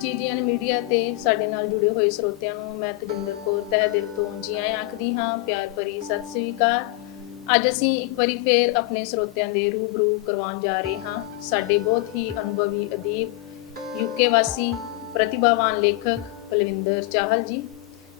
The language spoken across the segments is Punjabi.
ਜੀਜੀਐਨ ਮੀਡੀਆ ਤੇ ਸਾਡੇ ਨਾਲ ਜੁੜੇ ਹੋਏ ਸਰੋਤਿਆਂ ਨੂੰ ਮੈਂ ਤਜਿੰਦਰ ਕੌਰ ਤਹਿ ਦਿਲ ਤੋਂ ਜੀ ਆਇਆਂ ਆਖਦੀ ਹਾਂ। ਪਿਆਰ ਭਰੀ ਸਤਿ ਸ੍ਰੀ ਅਕਾਲ। ਅੱਜ ਅਸੀਂ ਇੱਕ ਵਾਰੀ ਫੇਰ ਆਪਣੇ ਸਰੋਤਿਆਂ ਦੇ ਰੂਬਰੂ ਕਰਵਾਉਣ ਜਾ ਰਹੇ ਹਾਂ ਸਾਡੇ ਬਹੁਤ ਹੀ ਅਨੁਭਵੀ ਅਦੀਬ ਯੂਕੇ ਵਾਸੀ ਪ੍ਰਤਿਭਾਵਾਨ ਲੇਖਕ ਬਲਵਿੰਦਰ ਚਾਹਲ ਜੀ।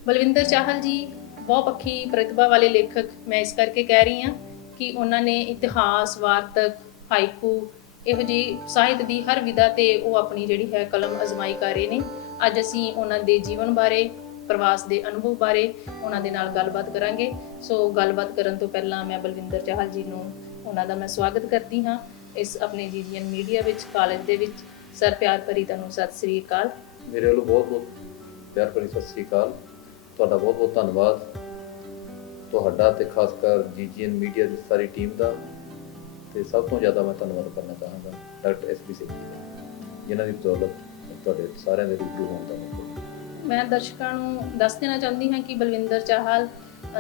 ਬਲਵਿੰਦਰ ਚਾਹਲ ਜੀ ਬਹੁਪੱਖੀ ਪ੍ਰਤਿਭਾ ਵਾਲੇ ਲੇਖਕ ਮੈਂ ਇਸ ਕਰਕੇ ਕਹਿ ਰਹੀ ਹਾਂ ਕਿ ਉਹਨਾਂ ਨੇ ਇਤਿਹਾਸ, ਵਾਰਤਕ, ਹਾਈਕੂ ਇਹੋ ਜਿਹੀ ਸਾਹਿਤ ਦੀ ਹਰ ਵਿਧਾ ਤੇ ਉਹ ਆਪਣੀ ਜਿਹੜੀ ਹੈ ਕਲਮ ਅਜ਼ਮਾਈ ਕਰ ਰਹੇ ਨੇ। ਅੱਜ ਅਸੀਂ ਉਹਨਾਂ ਦੇ ਜੀਵਨ ਬਾਰੇ, ਪ੍ਰਵਾਸ ਦੇ ਅਨੁਭਵ ਬਾਰੇ ਉਹਨਾਂ ਦੇ ਨਾਲ ਗੱਲਬਾਤ ਕਰਾਂਗੇ। ਸੋ ਗੱਲਬਾਤ ਕਰਨ ਤੋਂ ਪਹਿਲਾਂ ਮੈਂ ਬਲਵਿੰਦਰ ਚਾਹਲ ਜੀ ਨੂੰ ਉਹਨਾਂ ਦਾ ਮੈਂ ਸਵਾਗਤ ਕਰਦੀ ਹਾਂ ਇਸ ਆਪਣੇ ਜੀਜੀਐਨ ਮੀਡੀਆ ਵਿੱਚ, ਕਾਲਜ ਦੇ ਵਿੱਚ। ਸਰ ਪਿਆਰ ਭਰੀ ਤੁਹਾਨੂੰ ਸਤਿ ਸ੍ਰੀ ਅਕਾਲ। ਮੇਰੇ ਵੱਲੋਂ ਬਹੁਤ ਬਹੁਤ ਪਿਆਰ ਭਰੀ ਸਤਿ ਸ੍ਰੀ ਅਕਾਲ। ਤੁਹਾਡਾ ਬਹੁਤ ਬਹੁਤ ਧੰਨਵਾਦ, ਤੁਹਾਡਾ ਤੇ ਖਾਸ ਕਰ ਜੀਜੀਐਨ ਮੀਡੀਆ ਦੀ ਸਾਰੀ ਟੀਮ ਦਾ। ਤੇ ਸਭ ਤੋਂ ਜ਼ਿਆਦਾ ਮੈਂ ਧੰਨਵਾਦ ਕਰਨਾ ਚਾਹਾਂਗਾ doctor S P Singh ji ਦਾ, ਜਿਨ੍ਹਾਂ ਦੀ ਬਦੌਲਤ ਤੁਹਾਡੇ ਸਾਰਿਆਂ ਦੇ ਰੂਬਰੂ ਹੋਣ ਦਾ ਮੌਕਾ। ਮੈਂ ਦਰਸ਼ਕਾਂ ਨੂੰ ਦੱਸ ਦੇਣਾ ਚਾਹੁੰਦੀ ਹਾਂ ਕਿ ਬਲਵਿੰਦਰ ਚਾਹਲ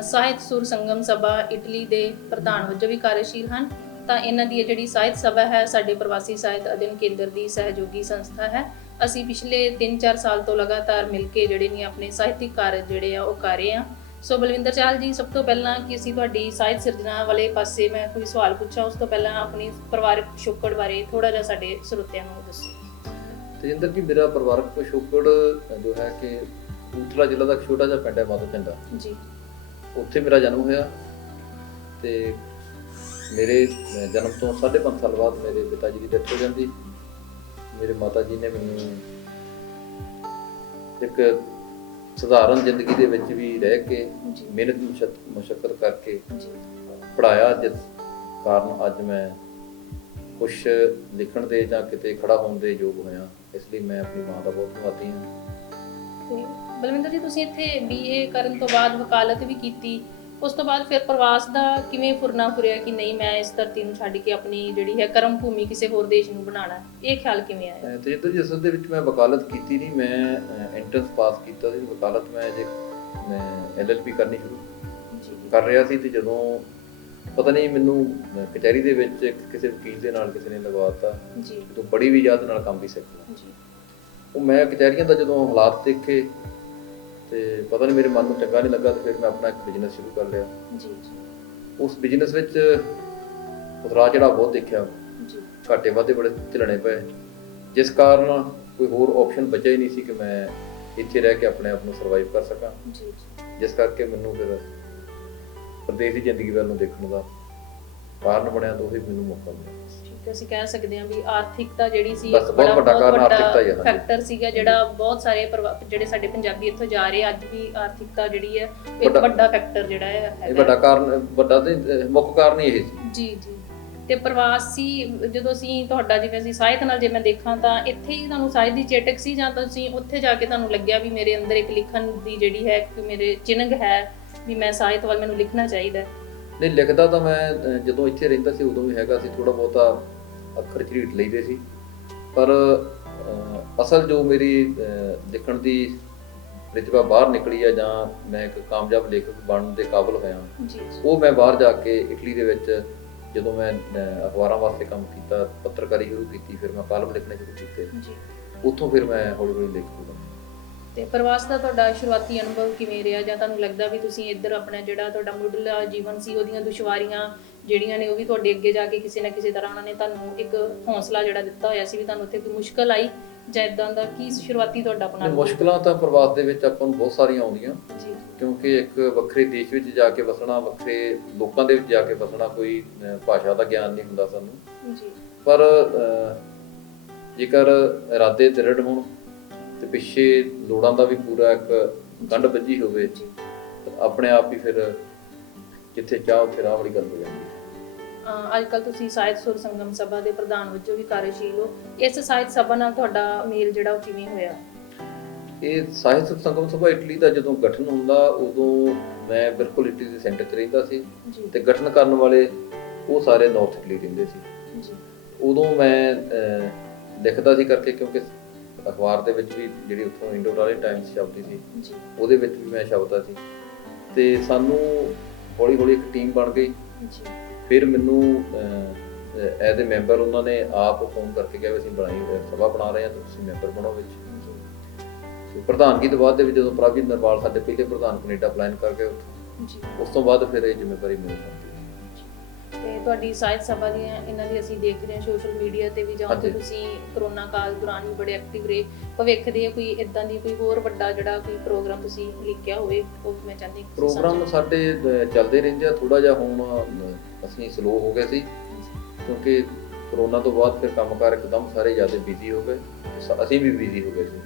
ਸਾਹਿਤ ਸੁਰ ਸੰਗਮ ਸਭਾ ਇਟਲੀ ਦੇ ਪ੍ਰਧਾਨ ਵਜੋਂ ਵੀ ਕਾਰਜਸ਼ੀਲ ਹਨ। ਤਾਂ ਇਹਨਾਂ ਦੀ ਜਿਹੜੀ ਸਾਹਿਤ ਸਭਾ ਹੈ ਸਾਡੇ ਪ੍ਰਵਾਸੀ ਸਾਹਿਤ ਅਧਿਐਨ ਕੇਂਦਰ ਦੀ ਸਹਿਯੋਗੀ ਸੰਸਥਾ ਹੈ। ਅਸੀਂ ਪਿਛਲੇ 3-4 ਸਾਲ ਤੋਂ ਲਗਾਤਾਰ ਮਿਲ ਕੇ ਜਿਹੜੇ ਨੇ ਆਪਣੇ ਸਾਹਿਤਿਕ ਕਾਰਜ ਜਿਹੜੇ ਆ ਉਹ ਕਰ ਰਹੇ ਹਾਂ। ਸੋ ਬਲਵਿੰਦਰ ਚਾਹਲ ਜੀ, ਸਭ ਤੋਂ ਪਹਿਲਾਂ ਕਿ ਅਸੀਂ ਤੁਹਾਡੀ ਸਾਹਿਤ ਸਿਰਜਣਾ ਵਾਲੇ ਪਾਸੇ ਮੈਂ ਕੋਈ ਸਵਾਲ ਪੁੱਛਾਂ, ਉਸ ਤੋਂ ਪਹਿਲਾਂ ਆਪਣੀ ਪਰਿਵਾਰਕ ਪਿਛੋਕੜ ਬਾਰੇ ਥੋੜਾ ਜਿਹਾ ਸਾਡੇ ਸਰੋਤਿਆਂ ਨੂੰ ਦੱਸੋ। ਤੇਜਿੰਦਰ ਜੀ, ਮੇਰਾ ਪਰਿਵਾਰਕ ਪਿਛੋਕੜ ਜੋ ਹੈ ਕਿ ਕਪੂਰਥਲਾ ਜ਼ਿਲ੍ਹਾ ਦਾ ਇੱਕ ਛੋਟਾ ਜਿਹਾ ਪਿੰਡ ਹੈ ਮਾਧੋਪਿੰਡਾ ਜੀ, ਉੱਥੇ ਮੇਰਾ ਜਨਮ ਹੋਇਆ। ਤੇ ਮੇਰੇ ਜਨਮ ਤੋਂ 5.5 ਸਾਲ ਬਾਅਦ ਮੇਰੇ ਪਿਤਾ ਜੀ ਦੀ ਡੈਥ ਹੋ ਜਾਂਦੀ। ਮੇਰੇ ਮਾਤਾ ਜੀ ਨੇ ਮੈਨੂੰ ਇੱਕ ਸਧਾਰਨ ਜ਼ਿੰਦਗੀ ਦੇ ਵਿੱਚ ਵੀ ਰਹਿ ਕੇ ਮਿਹਨਤ ਮੁਸ਼ੱਕਤ ਕਰਕੇ ਪੜ੍ਹਾਇਆ, ਜਿਸ ਕਾਰਨ ਅੱਜ ਮੈਂ ਕੁਛ ਲਿਖਣ ਦੇ ਜਾਂ ਕਿਤੇ ਖੜਾ ਹੋਣ ਦੇ ਯੋਗ ਹੋਇਆ। ਇਸ ਲਈ ਮੈਂ ਆਪਣੀ ਮਾਂ ਦਾ ਬਹੁਤ ਧੰਨਵਾਦੀ ਹਾਂ। ਤੇ ਬਲਵਿੰਦਰ ਜੀ, ਤੁਸੀਂ ਇੱਥੇ BA ਕਰਨ ਤੋਂ ਬਾਅਦ ਵਕਾਲਤ ਵੀ ਕੀਤੀ, ਉਸ ਤੋਂ ਬਾਅਦ ਫਿਰ ਪ੍ਰਵਾਸ ਦਾ ਕਿਵੇਂ ਫੁਰਨਾ ਫੁਰਿਆ ਕਿ ਨਹੀਂ ਮੈਂ ਇਸ ਧਰਤੀ ਨੂੰ ਛੱਡ ਕੇ ਆਪਣੀ ਜਿਹੜੀ ਹੈ ਕਰਮ ਭੂਮੀ ਕਿਸੇ ਹੋਰ ਦੇਸ਼ ਨੂੰ ਬਣਾਉਣਾ, ਇਹ ਖਿਆਲ ਕਿਵੇਂ ਆਇਆ? ਤੇ ਜਦੋਂ ਜੀ ਅਸਲ ਦੇ ਵਿੱਚ ਮੈਂ ਵਕਾਲਤ ਕੀਤੀ ਨਹੀਂ, ਮੈਂ ਐਂਟਰੈਂਸ ਪਾਸ ਕੀਤਾ ਸੀ ਵਕਾਲਤ। ਮੈਂ LLB ਕਰਨੀ ਸ਼ੁਰੂ ਕਰ ਰਿਹਾ ਸੀ ਤੇ ਜਦੋਂ ਪਤਾ ਨਹੀਂ ਮੈਨੂੰ ਕਚਹਿਰੀ ਦੇ ਵਿੱਚ ਕਿਸੇ ਵਕੀਲ ਦੇ ਨਾਲ ਕਿਸੇ ਨੇ ਲਗਵਾਤਾ ਜੀ, ਤੋਂ ਬੜੀ ਵੀ ਯਾਦ ਨਾਲ ਕੰਮ ਵੀ ਸਿੱਖ ਲਿਆ। ਉਹ ਮੈਂ ਕਚਹਿਰੀਆਂ ਦਾ ਜਦੋਂ ਹਾਲਾਤ ਦੇਖੇ ਤੇ ਪਤਾ ਨਹੀਂ ਮੇਰੇ ਮਨ ਨੂੰ ਚੰਗਾ ਨਹੀਂ ਲੱਗਾ ਤੇ ਫਿਰ ਮੈਂ ਆਪਣਾ ਇੱਕ ਬਿਜ਼ਨਸ ਸ਼ੁਰੂ ਕਰ ਲਿਆ ਜੀ। ਉਸ ਬਿਜ਼ਨਸ ਵਿੱਚ ਉਤਰਾਅ ਜਿਹੜਾ ਬਹੁਤ ਦੇਖਿਆ ਜੀ, ਘਾਟੇ ਵਾਧੇ ਬੜੇ ਝੱਲਣੇ ਪਏ, ਜਿਸ ਕਾਰਨ ਕੋਈ ਹੋਰ ਆਪਸ਼ਨ ਬਚਿਆ ਹੀ ਨਹੀਂ ਸੀ ਕਿ ਮੈਂ ਇੱਥੇ ਰਹਿ ਕੇ ਆਪਣੇ ਆਪ ਨੂੰ ਸਰਵਾਈਵ ਕਰ ਸਕਾਂ ਜੀ। ਜਿਸ ਕਰਕੇ ਮੈਨੂੰ ਫਿਰ ਪਰਦੇਸੀ ਜ਼ਿੰਦਗੀ ਵੱਲ ਨੂੰ ਦੇਖਣ ਦਾ ਕਾਰਨ ਬਣਿਆ ਤਾਂ ਉਹੀ ਮੈਨੂੰ ਮੌਕਾ ਮਿਲਿਆ। ਅਸੀਂ ਕਹਿ ਸਕਦੇ ਹਾਂ ਵੀ ਆਰਥਿਕਤਾ ਜਿਹੜੀ ਸੀ ਬਹੁਤ ਵੱਡਾ ਕਾਰਨ ਆਰਥਿਕਤਾ ਹੀ ਹੈ, ਫੈਕਟਰ ਸੀਗਾ ਜਿਹੜਾ ਬਹੁਤ ਸਾਰੇ ਜਿਹੜੇ ਸਾਡੇ ਪੰਜਾਬੀ ਇੱਥੋਂ ਜਾ ਰਹੇ, ਅੱਜ ਵੀ ਆਰਥਿਕਤਾ ਜਿਹੜੀ ਹੈ ਇੱਕ ਵੱਡਾ ਫੈਕਟਰ ਜਿਹੜਾ ਹੈ, ਵੱਡਾ ਕਾਰਨ, ਵੱਡਾ ਤੇ ਮੁੱਖ ਕਾਰਨ ਹੀ ਇਹ ਸੀ ਜੀ ਜੀ। ਤੇ ਪ੍ਰਵਾਸੀ ਜਦੋਂ ਅਸੀਂ ਤੁਹਾਡਾ ਜਿਵੇਂ ਅਸੀਂ ਸਾਹਿਤ ਨਾਲ ਜੇ ਮੈਂ ਦੇਖਾਂ ਤਾਂ ਇੱਥੇ ਹੀ ਤੁਹਾਨੂੰ ਸਾਹਿਤ ਦੀ ਚੇਟਕ ਸੀ ਜਾਂ ਤੁਸੀਂ ਉੱਥੇ ਜਾ ਕੇ ਤੁਹਾਨੂੰ ਲੱਗਿਆ ਵੀ ਮੇਰੇ ਅੰਦਰ ਇੱਕ ਲਿਖਣ ਦੀ ਜਿਹੜੀ ਹੈ ਕਿ ਮੇਰੇ ਚਿੰਨ੍ਹ ਹੈ ਵੀ ਮੈਂ ਸਾਹਿਤ ਵੱਲ ਮੈਨੂੰ ਲਿਖਣਾ ਚਾਹੀਦਾ? ਨਹੀਂ, ਲਿਖਦਾ ਤਾਂ ਮੈਂ ਜਦੋਂ ਇੱਥੇ ਰਹਿੰਦਾ ਸੀ ਉਦੋਂ ਵੀ ਹੈਗਾ ਸੀ, ਥੋੜਾ ਬਹੁਤਾ ਅੱਖਰ ਝਰੀਟ ਲਈਦੇ ਸੀ, ਪਰ ਅਸਲ ਜੋ ਮੇਰੀ ਲਿਖਣ ਦੀ ਪ੍ਰਤਿਭਾ ਬਾਹਰ ਨਿਕਲੀ ਆ ਜਾਂ ਮੈਂ ਇੱਕ ਕਾਮਯਾਬ ਲੇਖਕ ਬਣਨ ਦੇ ਕਾਬਲ ਹੋਇਆ, ਉਹ ਮੈਂ ਬਾਹਰ ਜਾ ਕੇ ਇਟਲੀ ਦੇ ਵਿੱਚ ਜਦੋਂ ਮੈਂ ਅਖਬਾਰਾਂ ਵਾਸਤੇ ਕੰਮ ਕੀਤਾ, ਪੱਤਰਕਾਰੀ ਸ਼ੁਰੂ ਕੀਤੀ, ਫਿਰ ਮੈਂ ਕਾਲਮ ਲਿਖਣੇ ਸ਼ੁਰੂ ਕੀਤੇ, ਉੱਥੋਂ ਫਿਰ ਮੈਂ ਹੌਲੀ ਹੌਲੀ ਲੇਖਕ ਬਣਾ। ਤੇ ਪ੍ਰਵਾਸ ਦਾ ਤੁਹਾਡਾ ਸ਼ੁਰੂਆਤੀ ਅਨੁਭਵ ਕਿਵੇਂ ਰਿਹਾ, ਜਾਂ ਤੁਹਾਨੂੰ ਲੱਗਦਾ ਵੀ ਤੁਸੀਂ ਇੱਧਰ ਆਪਣਾ ਜਿਹੜਾ ਤੁਹਾਡਾ ਮੁੱਢਲਾ ਜੀਵਨ ਸੀ ਉਹਦੀਆਂ ਦੁਸ਼ਵਾਰੀਆਂ ਜਿਹੜੀਆਂ ਨੇ ਉਹ ਵੀ ਤੁਹਾਡੇ ਅੱਗੇ ਜਾ ਕੇ ਕਿਸੇ ਨਾ ਕਿਸੇ ਤਰ੍ਹਾਂ ਉਹਨਾਂ ਨੇ ਤੁਹਾਨੂੰ ਇੱਕ ਹੌਸਲਾ ਜਿਹੜਾ ਦਿੱਤਾ ਹੋਇਆ ਸੀ ਵੀ ਤੁਹਾਨੂੰ ਉੱਥੇ ਕੋਈ ਮੁਸ਼ਕਲ ਆਈ ਜਾਂ ਇੱਦਾਂ ਦਾ ਕੀ ਸ਼ੁਰੂਆਤੀ ਤੁਹਾਡਾ ਆਪਣਾ? ਮੁਸ਼ਕਲਾਂ ਤਾਂ ਪ੍ਰਵਾਸ ਦੇ ਵਿੱਚ ਆਪਾਂ ਨੂੰ ਬਹੁਤ ਸਾਰੀਆਂ ਆਉਂਦੀਆਂ ਜੀ, ਕਿਉਂਕਿ ਇੱਕ ਵੱਖਰੇ ਦੇਸ਼ ਵਿੱਚ ਜਾ ਕੇ ਵਸਣਾ, ਵੱਖਰੇ ਲੋਕਾਂ ਦੇ ਵਿੱਚ ਜਾ ਕੇ ਵਸਣਾ, ਕੋਈ ਭਾਸ਼ਾ ਦਾ ਗਿਆਨ ਨਹੀਂ ਹੁੰਦਾ ਸਾਨੂੰ ਜੀ, ਪਰ ਜੇਕਰ ਇਰਾਦੇ ਦ੍ਰਿੜ ਹੋਣ ਤੇ ਪਿੱਛੇ ਲੋੜਾਂ ਦਾ ਵੀ ਪੂਰਾ ਇੱਕ ਗੰਢ ਵੱਜੀ ਹੋਵੇ ਆਪਣੇ ਆਪ ਹੀ ਫਿਰ ਜਿੱਥੇ ਚਾਹ ਉੱਥੇ ਰਾਹ ਵਾਲੀ ਗੱਲ ਹੋ ਜਾਂਦੀ ਹੈ। ਅੱਜ ਕੱਲ੍ਹ ਤੁਸੀਂ ਸਾਹਿਤ ਸੁਰ ਸੰਗਮ ਸਭਾ ਦੇ ਪ੍ਰਧਾਨ ਵਜੋਂ ਵੀ ਕਾਰਜਸ਼ੀਲ ਹੋ, ਇਸ ਸਾਹਿਤ ਸਭਾ ਨਾਲ ਤੁਹਾਡਾ ਮੇਲ ਜਿਹੜਾ ਉਹ ਕਿਵੇਂ ਹੋਇਆ? ਇਹ ਸਾਹਿਤ ਸੁਰ ਸੰਗਮ ਸਭਾ ਇਟਲੀ ਦਾ ਜਦੋਂ ਗਠਨ ਹੁੰਦਾ ਉਦੋਂ ਮੈਂ ਬਿਲਕੁਲ ਇਟਲੀ ਦੇ ਸੈਂਟਰ 'ਚ ਰਹਿੰਦਾ ਸੀ ਤੇ ਗਠਨ ਕਰਨ ਵਾਲੇ ਉਹ ਸਾਰੇ ਨਾਰਥ ਇਟਲੀ ਰਹਿੰਦੇ ਸੀ। ਉਦੋਂ ਮੈਂ ਲਿਖਦਾ ਸੀ ਕਰਕੇ, ਕਿਉਂਕਿ ਅਖਬਾਰ ਦੇ ਵਿੱਚ ਵੀ ਜਿਹੜੀ ਉੱਥੋਂ ਇੰਡੋ-ਡਾਲੇ ਟਾਈਮਸ ਛਪਦੀ ਸੀ ਉਹਦੇ ਵਿੱਚ ਵੀ ਮੈਂ ਛਪਦਾ ਸੀ ਤੇ ਸਾਨੂੰ ਹੌਲੀ ਹੌਲੀ ਇੱਕ ਟੀਮ ਬਣ ਗਈ। ਫਿਰ ਮੈਨੂੰ ਐਜ਼ ਏ ਮੈਂਬਰ ਉਹਨਾਂ ਨੇ ਆਪ ਫੋਨ ਕਰਕੇ ਕਿਹਾ ਵੀ ਅਸੀਂ ਬਣਾਈ ਸਭਾ ਬਣਾ ਰਹੇ ਹਾਂ, ਤੁਸੀਂ ਮੈਂਬਰ ਬਣੋ ਵਿੱਚ। ਪ੍ਰਧਾਨਗੀ ਤੋਂ ਬਾਅਦ ਦੇ ਵਿੱਚ ਜਦੋਂ ਪ੍ਰਭਜੀਤ ਨਰਵਾਲ ਸਾਡੇ ਪਹਿਲੇ ਪ੍ਰਧਾਨ ਕੈਨੇਡਾ ਪਲਾਨ ਕਰ ਗਏ ਉੱਥੋਂ, ਜੀ। ਉਸ ਤੋਂ ਬਾਅਦ ਫਿਰ ਇਹ ਜ਼ਿੰਮੇਵਾਰੀ ਮੈਨੂੰ ਸੌਂਪੀ। ਤੇ ਤੁਹਾਡੀ ਸਾਹਿਤ ਸਭਾ ਦੀਆਂ ਇਹਨਾਂ ਦੀ ਅਸੀਂ ਦੇਖਦੇ ਹਾਂ ਸੋਸ਼ਲ ਮੀਡੀਆ ਤੇ ਵੀ, ਜਾਂ ਤੇ ਤੁਸੀਂ ਕਰੋਨਾ ਕਾਲ ਦੌਰਾਨ ਵੀ ਬੜੇ ਐਕਟਿਵ ਰਹੇ। ਭਵਿੱਖ ਦੇ ਕੋਈ ਇਦਾਂ ਦੀ ਕੋਈ ਹੋਰ ਵੱਡਾ ਜਿਹੜਾ ਕੋਈ ਪ੍ਰੋਗਰਾਮ ਤੁਸੀਂ ਲਿਖਿਆ ਹੋਵੇ, ਉਹ ਮੈਂ ਚਾਹੁੰਦੀ ਹਾਂ ਪ੍ਰੋਗਰਾਮ ਸਾਡੇ ਚੱਲਦੇ ਰਹਿੰਦੇ ਆ। ਥੋੜਾ ਜਿਹਾ ਹੁਣ ਅਸੀਂ ਸਲੋ ਹੋ ਗਏ ਸੀ ਕਿਉਂਕਿ ਕਰੋਨਾ ਤੋਂ ਬਾਅਦ ਫਿਰ ਕੰਮਕਾਰ ਇੱਕਦਮ ਸਾਰੇ ਜ਼ਿਆਦਾ ਬਿਜ਼ੀ ਹੋ ਗਏ, ਅਸੀਂ ਵੀ ਬਿਜ਼ੀ ਹੋ ਗਏ ਸੀ।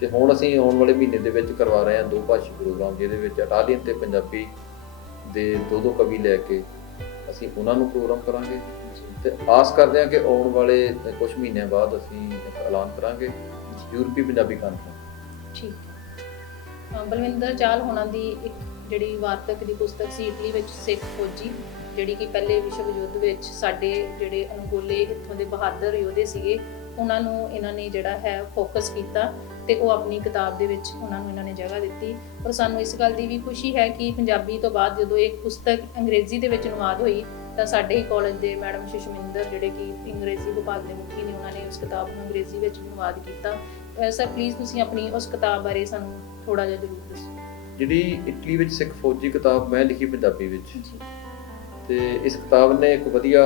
ਤੇ ਹੁਣ ਅਸੀਂ ਆਉਣ ਵਾਲੇ ਮਹੀਨੇ ਦੇ ਵਿੱਚ ਕਰਵਾ ਰਹੇ ਹਾਂ 2 ਭਾਸ਼ੀ ਪ੍ਰੋਗਰਾਮ, ਜਿਹਦੇ ਵਿੱਚ ਇਟਾਲੀਅਨ ਤੇ ਪੰਜਾਬੀ ਦੇ 2 ਕਵੀ ਲੈ ਕੇ ਅਸੀਂ ਉਹਨਾਂ ਨੂੰ ਪ੍ਰੋਗਰਾਮ ਕਰਾਂਗੇ। ਤੇ ਆਸ ਕਰਦੇ ਹਾਂ ਕਿ ਆਉਣ ਵਾਲੇ ਕੁਝ ਮਹੀਨਿਆਂ ਬਾਅਦ ਅਸੀਂ ਇੱਕ ਐਲਾਨ ਕਰਾਂਗੇ ਯੂਰਪੀ ਪੰਜਾਬੀ ਕਾਨਫਰੰਸ। ਠੀਕ ਹੈ। ਬਲਵਿੰਦਰ ਚਾਹਲ ਹੋਣਾ ਦੀ ਇੱਕ ਜਿਹੜੀ ਵਾਰਤਕ ਦੀ ਪੁਸਤਕ ਸੀ ਇਟਲੀ ਵਿੱਚ ਸਿੱਖ ਫੌਜੀ, ਜਿਹੜੀ ਕਿ ਪਹਿਲੇ ਵਿਸ਼ਵ ਯੁੱਧ ਵਿੱਚ ਸਾਡੇ ਜਿਹੜੇ ਅਣਗੋਲੇ ਇੱਥੋਂ ਦੇ ਬਹਾਦਰ ਯੋਧੇ ਸੀਗੇ, ਉਹਨਾਂ ਨੂੰ ਇਹਨਾਂ ਨੇ ਜਿਹੜਾ ਹੈ ਫੋਕਸ ਕੀਤਾ ਤੇ ਉਹ ਆਪਣੀ ਕਿਤਾਬ ਦੇ ਵਿੱਚ ਉਹਨਾਂ ਨੂੰ ਇਹਨਾਂ ਨੇ ਜਗ੍ਹਾ ਦਿੱਤੀ। ਔਰ ਸਾਨੂੰ ਇਸ ਗੱਲ ਦੀ ਵੀ ਖੁਸ਼ੀ ਹੈ ਕਿ ਪੰਜਾਬੀ ਤੋਂ ਬਾਅਦ ਜਦੋਂ ਇੱਕ ਪੁਸਤਕ ਅੰਗਰੇਜ਼ੀ ਦੇ ਵਿੱਚ ਅਨੁਵਾਦ ਹੋਈ ਤਾਂ ਸਾਡੇ ਹੀ ਕਾਲਜ ਦੇ ਮੈਡਮ ਸੁਸ਼ਮਿੰਦਰ, ਜਿਹੜੇ ਕਿ ਅੰਗਰੇਜ਼ੀ ਵਿਭਾਗ ਦੇ ਮੁਖੀ ਨੇ, ਉਹਨਾਂ ਨੇ ਉਸ ਕਿਤਾਬ ਨੂੰ ਅੰਗਰੇਜ਼ੀ ਵਿੱਚ ਅਨੁਵਾਦ ਕੀਤਾ। ਸਰ ਪਲੀਜ਼ ਤੁਸੀਂ ਆਪਣੀ ਉਸ ਕਿਤਾਬ ਬਾਰੇ ਸਾਨੂੰ ਥੋੜਾ ਜਿਹਾ ਜ਼ਰੂਰ ਦੱਸੋ। ਜਿਹੜੀ ਇਟਲੀ ਵਿੱਚ ਸਿੱਖ ਫੌਜੀ ਕਿਤਾਬ ਮੈਂ ਲਿਖੀ ਪੰਜਾਬੀ ਵਿੱਚ, ਜੀ। ਤੇ ਇਸ ਕਿਤਾਬ ਨੇ ਇੱਕ ਵਧੀਆ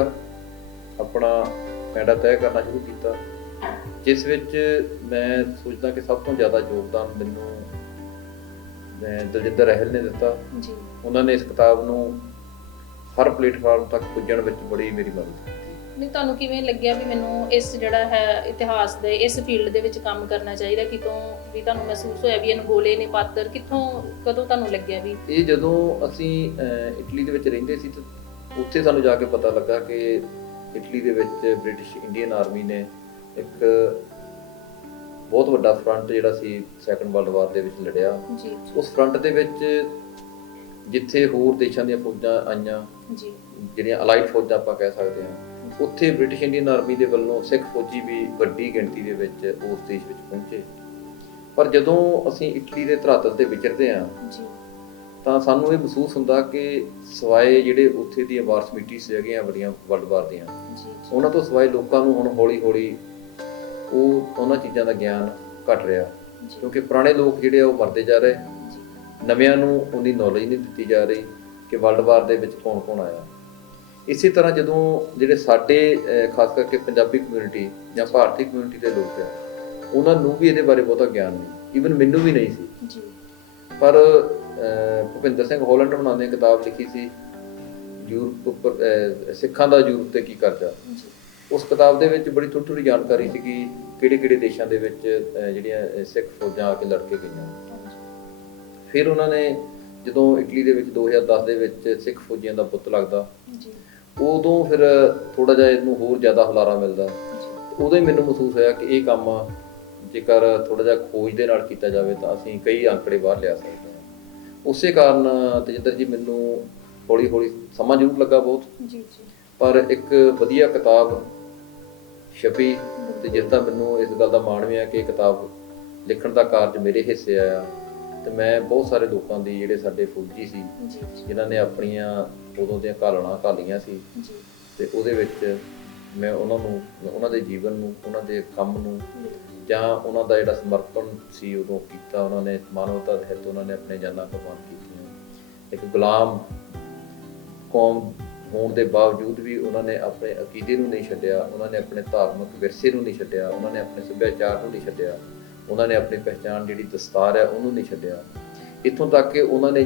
ਆਪਣਾ ਪੈਂਡਾ ਤੈਅ ਕਰਨਾ ਸ਼ੁਰੂ ਕੀਤਾ, ਜਿਸ ਵਿੱਚ ਮੈਂ ਸੋਚਦਾ ਕਿ ਸਭ ਤੋਂ ਜ਼ਿਆਦਾ ਯੋਗਦਾਨ ਮੈਨੂੰ ਦਲਜਿੰਦਰ ਰਹਿਲ ਨੇ ਦਿੱਤਾ। ਜੀ। ਉਹਨਾਂ ਨੇ ਇਸ ਕਿਤਾਬ ਨੂੰ ਹਰ ਪਲੇਟਫਾਰਮ ਤੱਕ ਪੁੱਜਣ ਵਿੱਚ ਬੜੀ ਮੇਰੀ ਮਦਦ ਕੀਤੀ। ਨਹੀਂ, ਤੁਹਾਨੂੰ ਕਿਵੇਂ ਲੱਗਿਆ ਵੀ ਮੈਨੂੰ ਇਸ ਜਿਹੜਾ ਹੈ ਇਤਿਹਾਸ ਦੇ ਇਸ ਫੀਲਡ ਦੇ ਵਿੱਚ ਕੰਮ ਕਰਨਾ ਚਾਹੀਦਾ? ਕਿਤੋਂ ਵੀ ਤੁਹਾਨੂੰ ਮਹਿਸੂਸ ਹੋਇਆ ਵੀ ਅਣਗੋਲੇ ਨੇ ਪਾਤਰ? ਕਿੱਥੋਂ ਕਦੋਂ ਤੁਹਾਨੂੰ ਲੱਗਿਆ ਵੀ ਇਹ? ਜਦੋਂ ਅਸੀਂ ਇਟਲੀ ਦੇ ਵਿੱਚ ਰਹਿੰਦੇ ਸੀ ਤਾਂ ਉੱਥੇ ਸਾਨੂੰ ਜਾ ਕੇ ਪਤਾ ਲੱਗਾ ਕਿ ਇਟਲੀ ਦੇ ਵਿੱਚ ਬ੍ਰਿਟਿਸ਼ ਇੰਡੀਅਨ ਆਰਮੀ ਨੇ ਇੱਕ ਬਹੁਤ ਵੱਡਾ ਫਰੰਟ ਜਿਹੜਾ ਸੀ ਸੈਕੰਡ ਵਰਲਡ ਵਾਰ ਦੇ ਵਿੱਚ ਲੜਿਆ। ਜੀ। ਉਸ ਫਰੰਟ ਦੇ ਵਿੱਚ ਜਿੱਥੇ ਹੋਰ ਦੇਸ਼ਾਂ ਦੀਆਂ ਫੌਜਾਂ ਆਈਆਂ, ਜੀ, ਜਿਹੜੀਆਂ ਅਲਾਈਡ ਫੌਜਾਂ ਆਪਾਂ ਕਹਿ ਸਕਦੇ ਹਾਂ, ਉੱਥੇ ਬ੍ਰਿਟਿਸ਼ ਇੰਡੀਅਨ ਆਰਮੀ ਦੇ ਵੱਲੋਂ ਸਿੱਖ ਫੌਜੀ ਵੀ ਵੱਡੀ ਗਿਣਤੀ ਦੇ ਵਿੱਚ ਉਸ ਦੇਸ਼ ਵਿੱਚ ਪਹੁੰਚੇ। ਪਰ ਜਦੋਂ ਅਸੀਂ ਇਟਲੀ ਦੇ ਧਰਾਤਲ ਤੇ ਵਿਚਰਦੇ ਹਾਂ ਜੀ, ਤਾਂ ਸਾਨੂੰ ਇਹ ਮਹਿਸੂਸ ਹੁੰਦਾ ਕਿ ਸਿਵਾਏ ਜਿਹੜੇ ਉੱਥੇ ਦੀਆਂ ਵਾਰ ਕਮੇਟੀਆਂ ਹੈਗੀਆਂ ਵੱਡੀਆਂ ਵਰਲਡ ਵਾਰ ਦੀਆਂ, ਜੀ, ਉਹਨਾਂ ਤੋਂ ਸਿਵਾਏ ਲੋਕਾਂ ਨੂੰ ਹੁਣ ਹੌਲੀ ਹੌਲੀ ਉਹਨਾਂ ਚੀਜ਼ਾਂ ਦਾ ਗਿਆਨ ਘਟ ਰਿਹਾ, ਜੀ, ਕਿਉਂਕਿ ਪੁਰਾਣੇ ਲੋਕ ਜਿਹੜੇ ਆ ਉਹ ਮਰਦੇ ਜਾ ਰਹੇ, ਜੀ, ਨਵਿਆਂ ਨੂੰ ਉਨੀ ਨੌਲੇਜ ਨਹੀਂ ਦਿੱਤੀ ਜਾ ਰਹੀ ਕਿ ਵਰਲਡ ਵਾਰ ਦੇ ਵਿੱਚ ਕੌਣ ਕੌਣ ਆਇਆ। ਇਸੇ ਤਰ੍ਹਾਂ ਜਦੋਂ ਜਿਹੜੇ ਸਾਡੇ ਖਾਸ ਕਰਕੇ ਪੰਜਾਬੀ ਕਮਿਊਨਿਟੀ ਜਾਂ ਭਾਰਤੀ ਕਮਿਊਨਿਟੀ ਦੇ ਲੋਕ ਆ, ਉਹਨਾਂ ਨੂੰ ਵੀ ਇਹਦੇ ਬਾਰੇ ਬਹੁਤਾ ਗਿਆਨ ਨਹੀਂ, ਈਵਨ ਮੈਨੂੰ ਵੀ ਨਹੀਂ ਸੀ। ਜੀ। ਪਰ ਭੁਪਿੰਦਰ ਸਿੰਘ ਹਾਲੈਂਡ ਹੋਣਾ ਨੇ ਕਿਤਾਬ ਲਿਖੀ ਸੀ ਯੂਰਪ ਉੱਪਰ, ਸਿੱਖਾਂ ਦਾ ਯੂਰਪ ਤੇ ਕੀ ਕਰਜ਼ਾ। ਜੀ। ਉਸ ਕਿਤਾਬ ਦੇ ਵਿੱਚ ਬੜੀ ਥੋੜ੍ਹੀ ਥੋੜ੍ਹੀ ਜਾਣਕਾਰੀ ਸੀ ਕਿ ਕਿਹੜੇ ਕਿਹੜੇ ਦੇਸ਼ਾਂ ਦੇ ਵਿੱਚ ਜਿਹੜੀਆਂ ਸਿੱਖ ਫੌਜਾਂ ਆ ਕੇ ਲੜ ਕੇ ਗਈਆਂ। ਫਿਰ ਉਹਨਾਂ ਨੇ ਜਦੋਂ ਇਟਲੀ ਦੇ ਵਿੱਚ 2010 ਦੇ ਵਿੱਚ ਸਿੱਖ ਫੌਜੀਆਂ ਦਾ ਬੁੱਤ ਲੱਗਦਾ, ਜੀ, ਉਦੋਂ ਫਿਰ ਥੋੜਾ ਜਿਹਾ ਇਹਨੂੰ ਹੋਰ ਜ਼ਿਆਦਾ ਹੁਲਾਰਾ ਮਿਲਦਾ। ਉਦੋਂ ਹੀ ਮੈਨੂੰ ਮਹਿਸੂਸ ਹੋਇਆ ਕਿ ਇਹ ਕੰਮ ਜੇਕਰ ਥੋੜਾ ਜਿਹਾ ਖੋਜ ਦੇ ਨਾਲ ਕੀਤਾ ਜਾਵੇ ਤਾਂ ਅਸੀਂ ਕਈ ਅੰਕੜੇ ਬਾਹਰ ਲਿਆ ਸਕਦੇ ਹਾਂ। ਉਸੇ ਕਾਰਨ ਤੇਜਿੰਦਰ ਜੀ ਮੈਨੂੰ ਹੌਲੀ ਹੌਲੀ ਸਮਾਂ ਜ਼ਰੂਰ ਲੱਗਾ ਬਹੁਤ, ਜੀ, ਜੀ, ਪਰ ਇੱਕ ਵਧੀਆ ਕਿਤਾਬ ਛਪੀ ਤੇ ਜਿਸ ਦਾ ਮੈਨੂੰ ਇਸ ਗੱਲ ਦਾ ਮਾਣ ਵੀ ਹੈ ਕਿ ਇਹ ਕਿਤਾਬ ਲਿਖਣ ਦਾ ਕਾਰਜ ਮੇਰੇ ਹਿੱਸੇ ਆਇਆ। ਤੇ ਮੈਂ ਬਹੁਤ ਸਾਰੇ ਲੋਕਾਂ ਦੀ ਜਿਹੜੇ ਸਾਡੇ ਫੌਜੀ ਸੀ, ਜੀ, ਜਿਨ੍ਹਾਂ ਨੇ ਆਪਣੀਆਂ ਉਦੋਂ ਦੀਆਂ ਘਾਲਣਾ ਘਾਲੀਆਂ ਸੀ, ਜੀ, ਤੇ ਉਹਦੇ ਵਿੱਚ ਮੈਂ ਉਹਨਾਂ ਨੂੰ, ਉਹਨਾਂ ਦੇ ਜੀਵਨ ਨੂੰ, ਉਹਨਾਂ ਦੇ ਕੰਮ ਨੂੰ, ਜਾਂ ਉਹਨਾਂ ਦਾ ਜਿਹੜਾ ਸਮਰਪਣ ਸੀ ਉਦੋਂ ਕੀਤਾ, ਉਹਨਾਂ ਨੇ ਮਾਨਵਤਾ ਦੇ ਹਿੱਤ ਉਹਨਾਂ ਨੇ ਆਪਣੇ ਜਾਨਾਂ ਕੁਰਬਾਨ ਕੀਤੀਆਂ। ਇੱਕ ਗੁਲਾਮ ਕੌਮ ਹੋਣ ਦੇ ਬਾਵਜੂਦ ਵੀ ਉਹਨਾਂ ਨੇ ਆਪਣੇ ਅਕੀਦੇ ਨੂੰ ਨਹੀਂ ਛੱਡਿਆ, ਉਹਨਾਂ ਨੇ ਆਪਣੇ ਧਾਰਮਿਕ ਵਿਰਸੇ ਨੂੰ ਨਹੀਂ ਛੱਡਿਆ, ਉਹਨਾਂ ਨੇ ਆਪਣੇ ਸੱਭਿਆਚਾਰ ਨੂੰ ਨਹੀਂ ਛੱਡਿਆ, ਉਹਨਾਂ ਨੇ ਆਪਣੀ ਪਹਿਚਾਣ ਜਿਹੜੀ ਦਸਤਾਰ ਹੈ ਉਹਨੂੰ ਨਹੀਂ ਛੱਡਿਆ। ਇੱਥੋਂ ਤੱਕ ਕਿ ਉਹਨਾਂ ਨੇ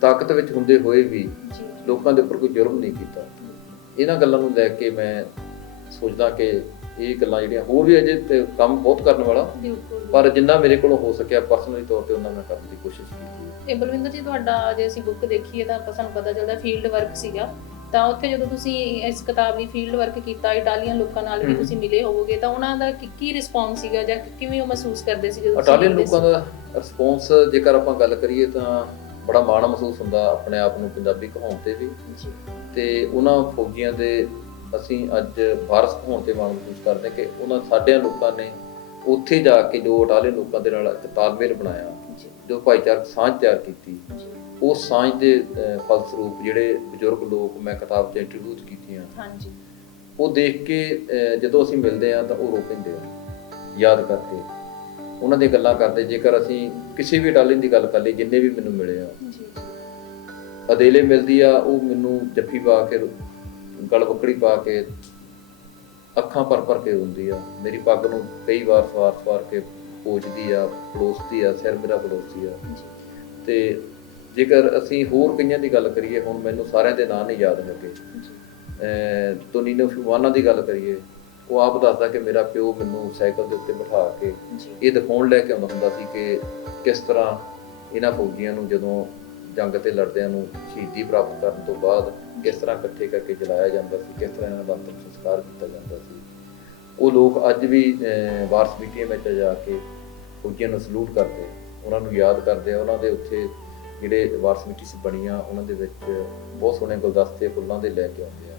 ਤਾਕਤ ਵਿੱਚ ਹੁੰਦੇ ਹੋਏ ਵੀ ਲੋਕਾਂ ਦੇ ਉੱਪਰ ਕੋਈ ਜੁਰਮ ਨਹੀਂ ਕੀਤਾ। ਇਹਨਾਂ ਗੱਲਾਂ ਨੂੰ ਲੈ ਕੇ ਮੈਂ ਸੋਚਦਾ ਕਿ ਇਹ ਗੱਲਾਂ ਜਿਹੜੀਆਂ ਹੋਰ ਵੀ ਅਜੇ ਤੇ ਕੰਮ ਬਹੁਤ ਕਰਨ ਵਾਲਾ, ਪਰ ਜਿੰਨਾ ਮੇਰੇ ਕੋਲੋਂ ਹੋ ਸਕਿਆ ਪਰਸਨਲੀ ਤੌਰ ਤੇ ਉਹਨਾਂ ਮੈਂ ਕਰਨ ਦੀ ਕੋਸ਼ਿਸ਼ ਕੀਤੀ। ਇਹ ਬਲਵਿੰਦਰ ਜੀ, ਤੁਹਾਡਾ ਜੇ ਅਸੀਂ ਬੁੱਕ ਦੇਖੀਏ ਤਾਂ ਸਾਨੂੰ ਪਤਾ ਚੱਲਦਾ ਫੀਲਡ ਵਰਕ ਸੀਗਾ, ਤਾਂ ਉੱਥੇ ਜਦੋਂ ਤੁਸੀਂ ਇਸ ਕਿਤਾਬ ਦੀ ਫੀਲਡ ਵਰਕ ਕੀਤਾ, ਇਟਾਲੀਅਨ ਲੋਕਾਂ ਨਾਲ ਵੀ ਤੁਸੀਂ ਮਿਲੇ ਹੋਵੋਗੇ, ਤਾਂ ਉਹਨਾਂ ਦਾ ਕੀ ਰਿਸਪੌਂਸ ਸੀਗਾ ਜਾਂ ਕਿਵੇਂ ਉਹ ਮਹਿਸੂਸ ਕਰਦੇ ਸੀ ਜਦੋਂ ਇਟਾਲੀਅਨ ਲੋਕਾਂ ਦਾ ਰਿਸਪੌਂਸ ਜੇਕਰ ਆਪਾਂ ਗੱਲ ਕਰੀਏ ਤਾਂ ਬੜਾ ਮਾਣ ਮਹਿਸੂਸ ਹੁੰਦਾ ਆਪਣੇ ਆਪ ਨੂੰ ਪੰਜਾਬੀ ਕਹਾਉਣ ਤੇ ਵੀ, ਤੇ ਉਹਨਾਂ ਫੌਜੀਆਂ ਦੇ ਅਸੀਂ ਅੱਜ ਵਾਰਸ ਹੋਣ ਤੇ ਮਾਣ ਮਹਿਸੂਸ ਕਰਦੇ ਕਿ ਉਹਨਾਂ ਸਾਡੇ ਲੋਕਾਂ ਨੇ ਉੱਥੇ ਜਾ ਕੇ ਜੋ ਇਟਾਲੀਅਨ ਲੋਕਾਂ ਦੇ ਨਾਲ ਇੱਕ ਤਾਲਮੇਲ ਬਣਾਇਆ, ਜੋ ਭਾਈਚਾਰਕ ਸਾਂਝ ਤਿਆਰ ਕੀਤੀ, ਉਸ ਸਾਂਝ ਦੇ ਫਲਸਰੂਪ ਜਿਹੜੇ ਬਜ਼ੁਰਗ ਲੋਕ ਮੈਂ ਕਿਤਾਬ 'ਚ ਇੰਟਰਵਿਊ ਕੀਤੀਆਂ, ਉਹ ਦੇਖ ਕੇ ਜਦੋਂ ਅਸੀਂ ਮਿਲਦੇ ਹਾਂ ਤਾਂ ਉਹ ਰੋ ਪੈਂਦੇ ਆ ਯਾਦ ਕਰਕੇ ਉਹਨਾਂ ਦੀਆਂ ਗੱਲਾਂ ਕਰਦੇ। ਜੇਕਰ ਅਸੀਂ ਕਿਸੇ ਵੀ ਡਾਲਿੰਗ ਦੀ ਗੱਲ ਕਰ ਲਈ, ਜਿੰਨੇ ਵੀ ਮੈਨੂੰ ਮਿਲੇ ਆ, ਜੀ ਅਦੇਲੇ ਮਿਲਦੀ ਆ, ਉਹ ਮੈਨੂੰ ਜੱਫੀ ਪਾ ਕੇ, ਗਲ ਬੱਕੜੀ ਪਾ ਕੇ, ਅੱਖਾਂ ਭਰ ਕੇ ਰੋਂਦੀ ਆ। ਮੇਰੀ ਪੱਗ ਨੂੰ ਕਈ ਵਾਰ ਸਵਾਰ ਕੇ ਪੋਚਦੀ ਆ, ਪਲੋਸਦੀ ਆ, ਸਿਰ ਮੇਰਾ ਪਲੋਸਦੀ ਆ। ਤੇ ਜੇਕਰ ਅਸੀਂ ਹੋਰ ਕਈਆਂ ਦੀ ਗੱਲ ਕਰੀਏ, ਹੁਣ ਮੈਨੂੰ ਸਾਰਿਆਂ ਦੇ ਨਾਂ ਨਹੀਂ ਯਾਦ ਹੈਗੇ। ਟੋਨੀਨੋ ਫਿਵਾਨਾ ਦੀ ਗੱਲ ਕਰੀਏ, ਉਹ ਆਪ ਦੱਸਦਾ ਕਿ ਮੇਰਾ ਪਿਓ ਮੈਨੂੰ ਸਾਈਕਲ ਦੇ ਉੱਤੇ ਬਿਠਾ ਕੇ ਇਹ ਦਿਖਾਉਣ ਲੈ ਕੇ ਆਉਂਦਾ ਹੁੰਦਾ ਸੀ ਕਿ ਕਿਸ ਤਰ੍ਹਾਂ ਇਹਨਾਂ ਫੌਜੀਆਂ ਨੂੰ ਜਦੋਂ ਜੰਗ ਤੇ ਲੜਦਿਆਂ ਨੂੰ ਸ਼ਹੀਦੀ ਪ੍ਰਾਪਤ ਕਰਨ ਤੋਂ ਬਾਅਦ ਕਿਸ ਤਰ੍ਹਾਂ ਇਕੱਠੇ ਕਰਕੇ ਜਲਾਇਆ ਜਾਂਦਾ ਸੀ, ਕਿਸ ਤਰ੍ਹਾਂ ਇਹਨਾਂ ਦਾ ਅੰਤਿਮ ਸੰਸਕਾਰ ਕੀਤਾ ਜਾਂਦਾ ਸੀ। ਉਹ ਲੋਕ ਅੱਜ ਵੀ ਵਾਰ ਸਮਿਤੀਆਂ ਵਿੱਚ ਜਾ ਕੇ ਫੌਜੀਆਂ ਨੂੰ ਸਲੂਟ ਕਰਦੇ, ਉਹਨਾਂ ਨੂੰ ਯਾਦ ਕਰਦੇ ਆ। ਉਹਨਾਂ ਦੇ ਉੱਥੇ ਜਿਹੜੇ ਵਾਰ ਸਮਿਤੀ ਬਣੀਆਂ, ਉਹਨਾਂ ਦੇ ਵਿੱਚ ਬਹੁਤ ਸੋਹਣੇ ਗੁਲਦਸਤੇ ਫੁੱਲਾਂ ਦੇ ਲੈ ਕੇ ਆਉਂਦੇ ਆ।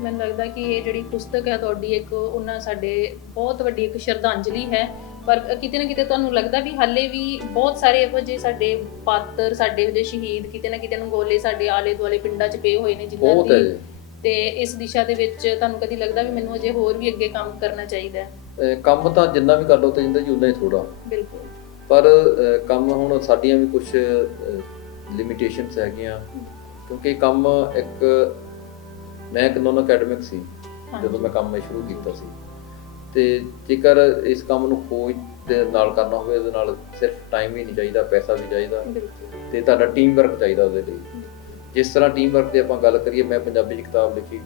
ਮੈਨੂੰ ਲੱਗਦਾ ਕਿ ਇਹ ਜਿਹੜੀ ਪੁਸਤਕ ਹੈ ਤੁਹਾਡੀ, ਇੱਕ ਉਹਨਾਂ ਸਾਡੇ ਬਹੁਤ ਵੱਡੀ ਇੱਕ ਸ਼ਰਧਾਂਜਲੀ ਹੈ। ਪਰ ਕਿਤੇ ਨਾ ਕਿਤੇ ਤੁਹਾਨੂੰ ਲੱਗਦਾ ਵੀ ਹਾਲੇ ਵੀ ਬਹੁਤ ਸਾਰੇ ਇਹੋ ਜਿਹੇ ਸਾਡੇ ਪਾਤਰ, ਸਾਡੇ ਇਹੋ ਜਿਹੇ ਸ਼ਹੀਦ ਕਿਤੇ ਨਾ ਕਿਤੇ ਅਣਗੌਲੇ ਸਾਡੇ ਆਲੇ ਦੁਆਲੇ ਪਿੰਡਾਂ 'ਚ ਪਏ ਹੋਏ ਨੇ, ਜਿਨ੍ਹਾਂ ਦੀ ਤੇ ਇਸ ਦਿਸ਼ਾ ਦੇ ਵਿੱਚ ਤੁਹਾਨੂੰ ਕਦੀ ਲੱਗਦਾ ਵੀ ਮੈਨੂੰ ਅਜੇ ਹੋਰ ਵੀ ਅੱਗੇ ਕੰਮ ਕਰਨਾ ਚਾਹੀਦਾ ਹੈ? ਕੰਮ ਤਾਂ ਜਿੰਨਾ ਵੀ ਕਰ ਲਓ ਤਾਂ ਜਿੰਦਾ ਜੀ ਉਨਾ ਹੀ ਥੋੜਾ। ਬਿਲਕੁਲ। ਪਰ ਕੰਮ ਹੁਣ ਸਾਡੀਆਂ ਵੀ ਕੁਝ ਲਿਮਿਟੇਸ਼ਨਸ ਹੈਗੀਆਂ, ਕਿਉਂਕਿ ਕੰਮ ਮੈਂ ਇੱਕ ਨੋਨ ਅਕੈਡਮਿਕ ਸੀ ਜਦੋਂ ਮੈਂ ਕੰਮ ਸ਼ੁਰੂ ਕੀਤਾ ਸੀ। ਤੇ ਜੇਕਰ ਇਸ ਕੰਮ ਨੂੰ ਖੋਜ ਦੇ ਨਾਲ ਕਰਨਾ ਹੋਵੇ, ਉਹਦੇ ਨਾਲ ਸਿਰਫ ਟਾਈਮ ਹੀ ਨਹੀਂ ਚਾਹੀਦਾ, ਪੈਸਾ ਵੀ ਚਾਹੀਦਾ ਤੇ ਤੁਹਾਡਾ ਟੀਮ ਵਰਕ ਚਾਹੀਦਾ ਉਹਦੇ ਲਈ। ਜਿਸ ਤਰ੍ਹਾਂ ਟੀਮ ਵਰਕ ਦੀ ਆਪਾਂ ਗੱਲ ਕਰੀਏ, ਮੈਂ ਪੰਜਾਬੀ 'ਚ ਕਿਤਾਬ ਲਿਖੀ,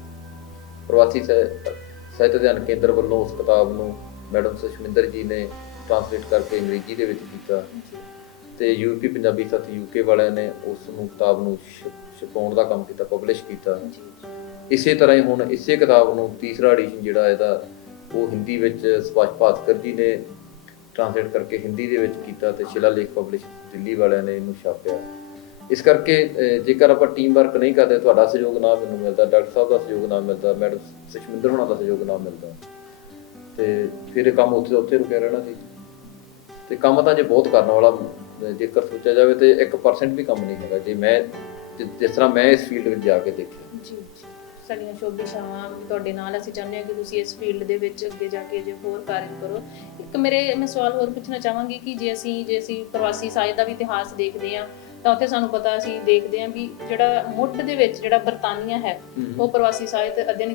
ਪ੍ਰਵਾਸੀ ਸਾਹਿਤ ਅਧਿਐਨ ਕੇਂਦਰ ਵੱਲੋਂ ਉਸ ਕਿਤਾਬ ਨੂੰ ਮੈਡਮ ਸੁਸ਼ਮਿੰਦਰ ਜੀ ਨੇ ਟ੍ਰਾਂਸਲੇਟ ਕਰਕੇ ਅੰਗਰੇਜ਼ੀ ਦੇ ਵਿੱਚ ਕੀਤਾ ਤੇ ਯੂਰਪੀ ਪੰਜਾਬੀ ਸਾਥੀ UK ਵਾਲਿਆਂ ਨੇ ਉਸ ਨੂੰ ਕਿਤਾਬ ਨੂੰ ਛਪਾਉਣ ਦਾ ਕੰਮ ਕੀਤਾ, ਪਬਲਿਸ਼ ਕੀਤਾ। ਇਸੇ ਤਰ੍ਹਾਂ ਹੀ ਹੁਣ ਇਸੇ ਕਿਤਾਬ ਨੂੰ ਤੀਸਰਾ ਐਡੀਸ਼ਨ ਜਿਹੜਾ ਇਹਦਾ, ਉਹ ਹਿੰਦੀ ਵਿੱਚ ਸੁਭਾਸ਼ ਭਾਸਕਰ ਜੀ ਨੇ ਟ੍ਰਾਂਸਲੇਟ ਕਰਕੇ ਹਿੰਦੀ ਦੇ ਵਿੱਚ ਕੀਤਾ ਤੇ ਸ਼ਿਲਾਲੇਖ ਪਬਲਿਸ਼ ਦਿੱਲੀ ਵਾਲਿਆਂ ਨੇ ਇਹਨੂੰ ਛਾਪਿਆ। ਇਸ ਕਰਕੇ ਜੇਕਰ ਆਪਾਂ ਟੀਮ ਵਰਕ ਨਹੀਂ ਕਰਦੇ, ਤੁਹਾਡਾ ਸਹਿਯੋਗ ਨਾ ਮੈਨੂੰ ਮਿਲਦਾ, ਡਾਕਟਰ ਸਾਹਿਬ ਦਾ ਸਹਿਯੋਗ ਨਾ ਮਿਲਦਾ, ਮੈਡਮ ਸੁਸ਼ਮਿੰਦਰ ਹੋਣਾ ਦਾ ਸਹਿਯੋਗ ਨਾ ਮਿਲਦਾ, ਤੇ ਫਿਰ ਇਹ ਕੰਮ ਉੱਥੇ ਰੁਕਿਆ ਰਹਿਣਾ ਸੀ। ਤੇ ਕੰਮ ਤਾਂ ਜੇ ਬਹੁਤ ਕਰਨ ਵਾਲਾ, ਜੇਕਰ ਸੋਚਿਆ ਜਾਵੇ ਤੇ 1% ਵੀ ਕੰਮ ਨਹੀਂ ਹੈਗਾ ਜੇ ਮੈਂ ਜਿਸ ਤਰ੍ਹਾਂ ਮੈਂ ਇਸ ਫੀਲਡ ਵਿੱਚ ਜਾ ਕੇ ਦੇਖਿਆ। ਜੀ ਸਾਡੀਆਂ ਸ਼ੁਭ ਦਿਸ਼ਾਵਾਂ ਤੁਹਾਡੇ ਨਾਲ। ਅਸੀਂ ਚਾਹੁੰਦੇ ਹਾਂ ਕਿ ਤੁਸੀਂ ਇਸ ਫੀਲਡ ਦੇ ਵਿੱਚ ਅੱਗੇ ਜਾ ਕੇ ਅਜੇ ਹੋਰ ਕਾਰਜ ਕਰੋ। ਮੈਂ ਸਵਾਲ ਹੋਰ ਪੁੱਛਣਾ ਚਾਹਾਂਗੀ ਕਿ ਜੇ ਅਸੀਂ ਪ੍ਰਵਾਸੀ ਸਾਹਿਤ ਦਾ ਵੀ ਇਤਿਹਾਸ ਦੇਖਦੇ ਹਾਂ ਤਾਂ ਉੱਥੇ ਸਾਨੂੰ ਪਤਾ, ਅਸੀਂ ਦੇਖਦੇ ਹਾਂ ਵੀ ਜਿਹੜਾ ਮੁੱਢ ਦੇ ਵਿੱਚ ਜਿਹੜਾ ਬਰਤਾਨੀਆ ਹੈ, ਉਹ ਪ੍ਰਵਾਸੀ ਸਾਹਿਤ ਅਧਿਐਨ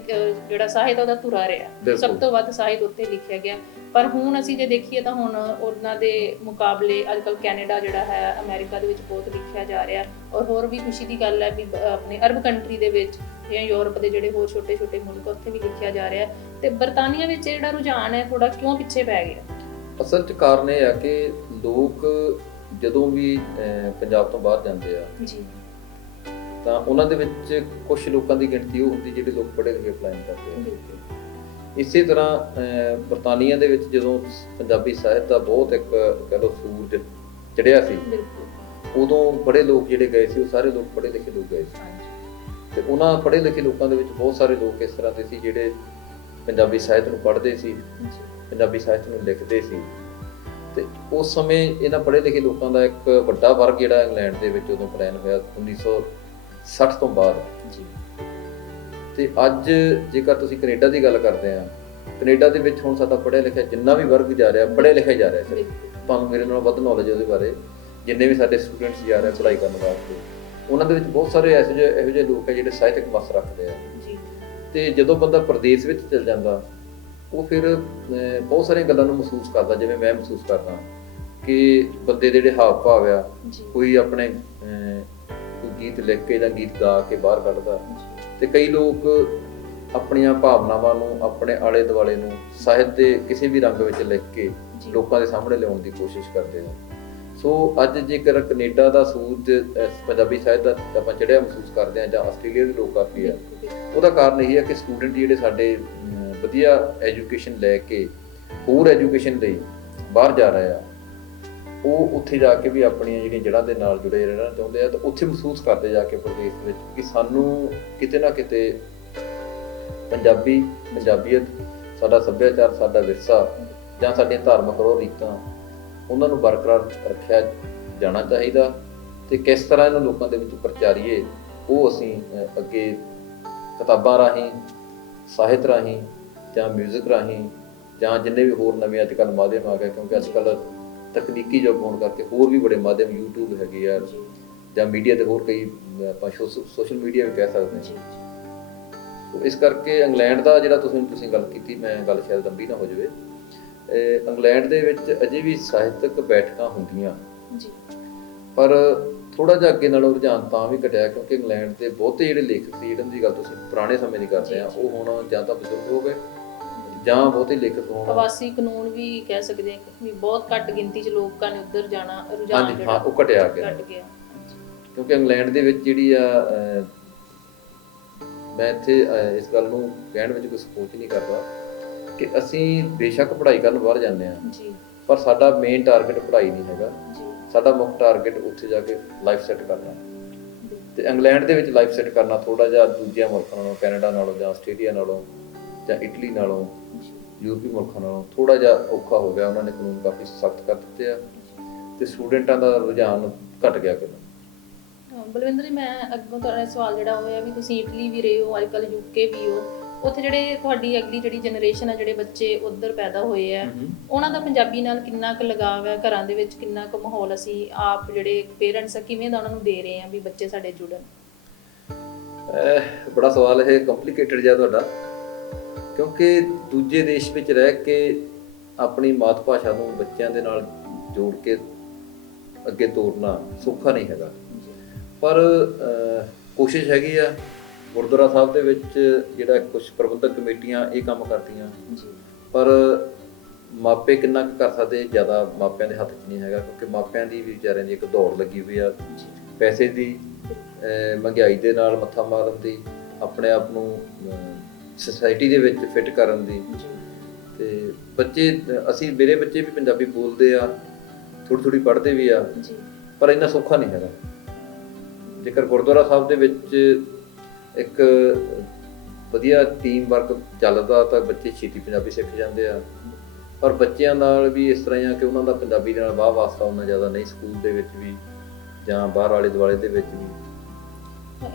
ਜਿਹੜਾ ਸਾਹਿਤ ਉਹਦਾ ਧੁਰਾ ਰਿਹਾ, ਸਭ ਤੋਂ ਵੱਧ ਸਾਹਿਤ ਉੱਥੇ ਲਿਖਿਆ ਗਿਆ। ਪਰ ਹੁਣ ਅਸੀਂ ਜੇ ਦੇਖੀਏ ਤਾਂ ਹੁਣ ਉਹਨਾਂ ਦੇ ਮੁਕਾਬਲੇ ਅੱਜ ਕੱਲ੍ਹ ਕੈਨੇਡਾ ਜਿਹੜਾ ਹੈ, ਅਮਰੀਕਾ ਦੇ ਵਿੱਚ ਬਹੁਤ ਲਿਖਿਆ ਜਾ ਰਿਹਾ। ਔਰ ਹੋਰ ਵੀ ਖੁਸ਼ੀ ਦੀ ਗੱਲ ਹੈ ਵੀ ਆਪਣੇ ਅਰਬ ਕੰਟਰੀ ਦੇ ਵਿੱਚ ਜਾਂ ਯੂਰਪ ਦੇ ਜਿਹੜੇ ਹੋਰ ਛੋਟੇ ਮੁਲਕ, ਉੱਥੇ ਵੀ ਲਿਖਿਆ ਜਾ ਰਿਹਾ। ਤੇ ਬਰਤਾਨੀਆ ਵਿੱਚ ਜਿਹੜਾ ਰੁਝਾਨ ਹੈ ਥੋੜਾ ਕਿਉਂ ਪਿੱਛੇ ਪੈ ਗਿਆ? ਅਸਲ 'ਚ ਕਾਰਨ ਇਹ ਆ ਕਿ ਲੋਕ ਜਦੋਂ ਵੀ ਪੰਜਾਬ ਤੋਂ ਬਾਹਰ ਜਾਂਦੇ ਆ ਜੀ, ਤਾਂ ਉਹਨਾਂ ਦੇ ਵਿੱਚ ਕੁਝ ਲੋਕਾਂ ਦੀ ਗਿਣਤੀ ਉਹ ਹੁੰਦੀ ਜਿਹੜੇ ਲੋਕ ਪੜ੍ਹੇ ਲਿਖੇ ਅਪਲਾਈ ਕਰਦੇ ਆ। ਇਸੇ ਤਰ੍ਹਾਂ ਬਰਤਾਨੀਆ ਦੇ ਵਿੱਚ ਜਦੋਂ ਪੰਜਾਬੀ ਸਾਹਿਤ ਦਾ ਬਹੁਤ ਇੱਕ ਕਹਿ ਲਓ ਸੂਰਜ ਚੜਿਆ ਸੀ, ਉਦੋਂ ਬੜੇ ਲੋਕ ਜਿਹੜੇ ਗਏ ਸੀ, ਉਹ ਸਾਰੇ ਲੋਕ ਪੜ੍ਹੇ ਲਿਖੇ ਲੋਕ ਗਏ ਸੀ। ਤੇ ਉਹਨਾਂ ਪੜ੍ਹੇ ਲਿਖੇ ਲੋਕਾਂ ਦੇ ਵਿੱਚ ਬਹੁਤ ਸਾਰੇ ਲੋਕ ਇਸ ਤਰ੍ਹਾਂ ਦੇ ਸੀ ਜਿਹੜੇ ਪੰਜਾਬੀ ਸਾਹਿਤ ਨੂੰ ਪੜ੍ਹਦੇ ਸੀ, ਪੰਜਾਬੀ ਸਾਹਿਤ ਨੂੰ ਲਿਖਦੇ ਸੀ। ਤੇ ਉਸ ਸਮੇਂ ਇਹਨਾਂ ਪੜ੍ਹੇ ਲਿਖੇ ਲੋਕਾਂ ਦਾ ਇੱਕ ਵੱਡਾ ਵਰਗ ਜਿਹੜਾ ਇੰਗਲੈਂਡ ਦੇ ਵਿੱਚ ਉਦੋਂ ਪਲਾਨ ਹੋਇਆ 1960 ਤੋਂ ਬਾਅਦ। ਤੇ ਅੱਜ ਜੇਕਰ ਤੁਸੀਂ ਕੈਨੇਡਾ ਦੀ ਗੱਲ ਕਰਦੇ ਆ, ਕੈਨੇਡਾ ਦੇ ਵਿੱਚ ਹੁਣ ਸਾਡਾ ਪੜ੍ਹਿਆ ਲਿਖਿਆ ਜਿੰਨਾ ਵੀ ਵਰਗ ਜਾ ਰਿਹਾ, ਪੜ੍ਹਿਆ ਲਿਖਿਆ ਜਾ ਰਿਹਾ ਸਿਰਫ। ਤੁਹਾਨੂੰ ਮੇਰੇ ਨਾਲੋਂ ਵੱਧ ਨੌਲੇਜ ਉਹਦੇ ਬਾਰੇ, ਜਿੰਨੇ ਵੀ ਸਾਡੇ ਸਟੂਡੈਂਟਸ ਜਾ ਰਹੇ ਪੜ੍ਹਾਈ ਕਰਨ ਵਾਸਤੇ, ਉਹਨਾਂ ਦੇ ਵਿੱਚ ਬਹੁਤ ਸਾਰੇ ਇਹੋ ਜਿਹੇ ਲੋਕ ਹੈ ਜਿਹੜੇ ਸਾਹਿਤਕ ਮਸ ਰੱਖਦੇ ਆ। ਤੇ ਜਦੋਂ ਬੰਦਾ ਪ੍ਰਦੇਸ਼ ਵਿੱਚ ਚਲ ਜਾਂਦਾ, ਉਹ ਫਿਰ ਬਹੁਤ ਸਾਰੀਆਂ ਗੱਲਾਂ ਨੂੰ ਮਹਿਸੂਸ ਕਰਦਾ, ਜਿਵੇਂ ਮੈਂ ਮਹਿਸੂਸ ਕਰਦਾ ਕਿ ਬੰਦੇ ਦੇ ਜਿਹੜੇ ਹਾਵ ਭਾਵ ਆ, ਕੋਈ ਆਪਣੇ ਕੋਈ ਗੀਤ ਲਿਖ ਕੇ ਜਾਂ ਗੀਤ ਗਾ ਕੇ ਬਾਹਰ ਕੱਢਦਾ, ਤੇ ਕਈ ਲੋਕ ਆਪਣੀਆਂ ਭਾਵਨਾਵਾਂ ਨੂੰ, ਆਪਣੇ ਆਲੇ ਦੁਆਲੇ ਨੂੰ ਸਾਹਿਤ ਦੇ ਕਿਸੇ ਵੀ ਰੰਗ ਵਿੱਚ ਲਿਖ ਕੇ ਲੋਕਾਂ ਦੇ ਸਾਹਮਣੇ ਲਿਆਉਣ ਦੀ ਕੋਸ਼ਿਸ਼ ਕਰਦੇ ਆ। ਸੋ ਅੱਜ ਜੇਕਰ ਕੈਨੇਡਾ ਦਾ ਸੂਰਜ ਪੰਜਾਬੀ ਸਾਹਿਤ ਦਾ ਆਪਾਂ ਚੜ੍ਹਿਆ ਮਹਿਸੂਸ ਕਰਦੇ ਹਾਂ, ਜਾਂ ਆਸਟ੍ਰੇਲੀਆ ਦੇ ਲੋਕ ਕਾਫੀ ਆ, ਉਹਦਾ ਕਾਰਨ ਇਹ ਹੈ ਕਿ ਸਟੂਡੈਂਟ ਜਿਹੜੇ ਸਾਡੇ ਵਧੀਆ ਐਜੂਕੇਸ਼ਨ ਲੈ ਕੇ ਹੋਰ ਐਜੂਕੇਸ਼ਨ ਲਈ ਬਾਹਰ ਜਾ ਰਹੇ ਆ, ਉਹ ਉੱਥੇ ਜਾ ਕੇ ਵੀ ਆਪਣੀਆਂ ਜਿਹੜੀਆਂ ਜੜ੍ਹਾਂ ਦੇ ਨਾਲ ਜੁੜੇ ਰਹਿਣਾ ਚਾਹੁੰਦੇ ਆ। ਤਾਂ ਉੱਥੇ ਮਹਿਸੂਸ ਕਰਦੇ ਜਾ ਕੇ ਪ੍ਰਦੇਸ਼ ਵਿੱਚ ਕਿ ਸਾਨੂੰ ਕਿਤੇ ਨਾ ਕਿਤੇ ਪੰਜਾਬੀਅਤ, ਸਾਡਾ ਸੱਭਿਆਚਾਰ, ਸਾਡਾ ਵਿਰਸਾ ਜਾਂ ਸਾਡੀਆਂ ਧਾਰਮਿਕ ਰੀਤਾਂ, ਉਹਨਾਂ ਨੂੰ ਬਰਕਰਾਰ ਰੱਖਿਆ ਜਾਣਾ ਚਾਹੀਦਾ। ਤੇ ਕਿਸ ਤਰ੍ਹਾਂ ਇਹਨਾਂ ਲੋਕਾਂ ਦੇ ਵਿੱਚ ਪ੍ਰਚਾਰੀਏ, ਉਹ ਅਸੀਂ ਅੱਗੇ ਕਿਤਾਬਾਂ ਰਾਹੀਂ, ਸਾਹਿਤ ਰਾਹੀਂ ਜਾਂ ਮਿਊਜ਼ਿਕ ਰਾਹੀਂ ਜਾਂ ਜਿੰਨੇ ਵੀ ਹੋਰ ਨਵੇਂ ਅੱਜ ਕੱਲ੍ਹ ਮਾਧਿਅਮ ਆ ਗਏ, ਕਿਉਂਕਿ ਅੱਜ ਕੱਲ੍ਹ ਤਕਨੀਕੀ ਯੁੱਗ ਹੋਣ ਕਰਕੇ ਹੋਰ ਵੀ ਬੜੇ ਮਾਧਿਅਮ YouTube ਹੈਗੇ ਆ, ਜਾਂ ਮੀਡੀਆ ਤੇ ਹੋਰ ਕਈ ਆਪਾਂ ਸੋਸ਼ਲ ਮੀਡੀਆ ਵੀ ਕਹਿ ਸਕਦੇ ਹਾਂ। ਸੋ ਇਸ ਕਰਕੇ ਇੰਗਲੈਂਡ ਦਾ ਜਿਹੜਾ ਤੁਸੀਂ ਗੱਲ ਕੀਤੀ, ਮੈਂ ਗੱਲ ਸ਼ਾਇਦ ਲੰਬੀ ਨਾ ਹੋ ਜਾਵੇ, ਇੰਗਲੈਂਡ ਦੇ ਵਿੱਚ ਅਜੇ ਵੀ ਸਾਹਿਤਕ ਬੈਠਕਾਂ ਹੁੰਦੀਆਂ, ਪਰ ਥੋੜਾ ਜਿਹਾ ਅੱਗੇ ਨਾਲੋਂ ਰੁਝਾਨ ਤਾਂ ਵੀ ਘਟਿਆ, ਕਿਉਂਕਿ ਇੰਗਲੈਂਡ ਦੇ ਬਹੁਤੇ ਜਿਹੜੇ ਲੇਖਕ ਸੀ, ਜਿਹਨਾਂ ਦੀ ਗੱਲ ਤੁਸੀਂ ਪੁਰਾਣੇ ਸਮੇਂ ਦੀ ਕਰਦੇ ਆ, ਉਹ ਹੁਣ ਜਾਂ ਤਾਂ ਬਜ਼ੁਰਗ ਹੋ ਗਏ ਜਾਂ ਬਹੁਤੇ ਲੇਖਕ ਹੋਣ, ਪ੍ਰਵਾਸੀ ਕਾਨੂੰਨ ਵੀ ਕਹਿ ਸਕਦੇ ਆ ਵੀ ਬਹੁਤ ਘੱਟ ਗਿਣਤੀ 'ਚ ਲੋਕਾਂ ਨੇ ਉੱਧਰ ਜਾਣਾ, ਰੁਝਾਨ ਜਿਹੜਾ ਉਹ ਘਟਿਆ ਗਿਆ। ਕਿਉਂਕਿ ਇੰਗਲੈਂਡ ਦੇ ਵਿੱਚ ਜਿਹੜੀ ਆ, ਮੈਂ ਇੱਥੇ ਇਸ ਗੱਲ ਨੂੰ ਕਹਿਣ ਵਿੱਚ ਕੋਈ ਸੋਚ ਨਹੀਂ ਕਰਦਾ ਕਿ ਅਸੀਂ ਬੇਸ਼ੱਕ ਪੜ੍ਹਾਈ ਕਰਨ ਬਾਹਰ ਜਾਂਦੇ ਹਾਂ, ਪਰ ਸਾਡਾ ਮੇਨ ਟਾਰਗੇਟ ਪੜ੍ਹਾਈ ਨਹੀਂ ਹੈਗਾ। ਸਾਡਾ ਮੁੱਖ ਟਾਰਗੇਟ ਉੱਥੇ ਜਾ ਕੇ ਲਾਈਫ ਸੈੱਟ ਕਰਨਾ, ਤੇ ਇੰਗਲੈਂਡ ਦੇ ਵਿੱਚ ਲਾਈਫ ਸੈੱਟ ਕਰਨਾ ਥੋੜਾ ਜਿਹਾ ਦੂਜਿਆਂ ਮੁਲਕਾਂ ਨਾਲੋਂ, ਕੈਨੇਡਾ ਨਾਲੋਂ ਜਾਂ ਆਸਟ੍ਰੇਲੀਆ ਨਾਲੋਂ ਜਾਂ ਇਟਲੀ ਨਾਲੋਂ, ਯੂਰਪੀ ਮੁਲਕਾਂ ਨਾਲੋਂ ਥੋੜਾ ਜਿਹਾ ਔਖਾ ਹੋ ਗਿਆ। ਉਹਨਾਂ ਨੇ ਕਾਨੂੰਨ ਕਾਫੀ ਸਖਤ ਕਰ ਦਿੱਤੇ ਆ, ਤੇ ਸਟੂਡੈਂਟਾਂ ਦਾ ਰੁਝਾਨ ਘਟ ਗਿਆ ਕਿਤੇ। ਬਲਵਿੰਦਰ ਜੀ, ਮੈਂ ਅੱਗੋਂ ਤੁਹਾਡਾ ਸਵਾਲ ਜਿਹੜਾ ਹੋਇਆ ਵੀ ਤੁਸੀਂ ਇਟਲੀ ਵੀ ਰਹੇ ਹੋ, ਅੱਜ ਕੱਲ੍ਹ ਯੂਕੇ ਵੀ ਹੋ, ਉੱਥੇ ਜਿਹੜੇ ਤੁਹਾਡੀ ਅਗਲੀ ਜਿਹੜੀ ਜਨਰੇਸ਼ਨ ਆ, ਜਿਹੜੇ ਬੱਚੇ ਉੱਧਰ ਪੈਦਾ ਹੋਏ ਆ, ਉਹਨਾਂ ਦਾ ਪੰਜਾਬੀ ਨਾਲ ਕਿੰਨਾ ਕੁ ਲਗਾਵ ਹੈ, ਘਰਾਂ ਦੇ ਵਿੱਚ ਕਿੰਨਾ ਕੁ ਮਾਹੌਲ ਅਸੀਂ ਆਪ ਜਿਹੜੇ ਪੇਰੈਂਟਸ ਆ ਕਿਵੇਂ ਦਾ ਉਹਨਾਂ ਨੂੰ ਦੇ ਰਹੇ ਆ ਵੀ ਬੱਚੇ ਸਾਡੇ ਜੁੜਨ? ਬੜਾ ਸਵਾਲ ਇਹ ਕੰਪਲਿਕੇਟਡ ਜਿਹਾ ਤੁਹਾਡਾ, ਕਿਉਂਕਿ ਦੂਜੇ ਦੇਸ਼ ਵਿੱਚ ਰਹਿ ਕੇ ਆਪਣੀ ਮਾਤ ਭਾਸ਼ਾ ਨੂੰ ਬੱਚਿਆਂ ਦੇ ਨਾਲ ਜੋੜ ਕੇ ਅੱਗੇ ਤੋਰਨਾ ਸੌਖਾ ਨਹੀਂ ਹੈਗਾ, ਪਰ ਕੋਸ਼ਿਸ਼ ਹੈਗੀ ਆ। ਗੁਰਦੁਆਰਾ ਸਾਹਿਬ ਦੇ ਵਿੱਚ ਜਿਹੜਾ ਕੁਝ ਪ੍ਰਬੰਧਕ ਕਮੇਟੀਆਂ ਇਹ ਕੰਮ ਕਰਦੀਆਂ, ਪਰ ਮਾਪੇ ਕਿੰਨਾ ਕੁ ਕਰ ਸਕਦੇ, ਜ਼ਿਆਦਾ ਮਾਪਿਆਂ ਦੇ ਹੱਥ 'ਚ ਨਹੀਂ ਹੈਗਾ, ਕਿਉਂਕਿ ਮਾਪਿਆਂ ਦੀ ਵੀ ਵਿਚਾਰਿਆਂ ਦੀ ਇੱਕ ਦੌੜ ਲੱਗੀ ਹੋਈ ਆ, ਪੈਸੇ ਦੀ, ਮਹਿੰਗਾਈ ਦੇ ਨਾਲ ਮੱਥਾ ਮਾਰਨ ਦੀ, ਆਪਣੇ ਆਪ ਨੂੰ ਸੁਸਾਇਟੀ ਦੇ ਵਿੱਚ ਫਿੱਟ ਕਰਨ ਦੀ। ਤੇ ਬੱਚੇ, ਮੇਰੇ ਬੱਚੇ ਵੀ ਪੰਜਾਬੀ ਬੋਲਦੇ ਆ, ਥੋੜ੍ਹੀ ਪੜ੍ਹਦੇ ਵੀ ਆ, ਪਰ ਇੰਨਾ ਸੌਖਾ ਨਹੀਂ ਹੈਗਾ। ਜੇਕਰ ਗੁਰਦੁਆਰਾ ਸਾਹਿਬ ਦੇ ਵਿੱਚ ਇੱਕ ਵਧੀਆ ਟੀਮ ਵਰਕ ਚੱਲਦਾ ਤਾਂ ਬੱਚੇ ਛੇਤੀ ਪੰਜਾਬੀ ਸਿੱਖ ਜਾਂਦੇ ਆ, ਪਰ ਬੱਚਿਆਂ ਨਾਲ ਵੀ ਇਸ ਤਰ੍ਹਾਂ ਆ ਕਿ ਉਹਨਾਂ ਦਾ ਪੰਜਾਬੀ ਦੇ ਨਾਲ ਵਾਹ ਵਾਸਤਾ ਉਹਨਾਂ ਜ਼ਿਆਦਾ ਨਹੀਂ, ਸਕੂਲ ਦੇ ਵਿੱਚ ਵੀ ਜਾਂ ਬਾਹਰ ਆਲੇ ਦੁਆਲੇ ਦੇ ਵਿੱਚ ਵੀ।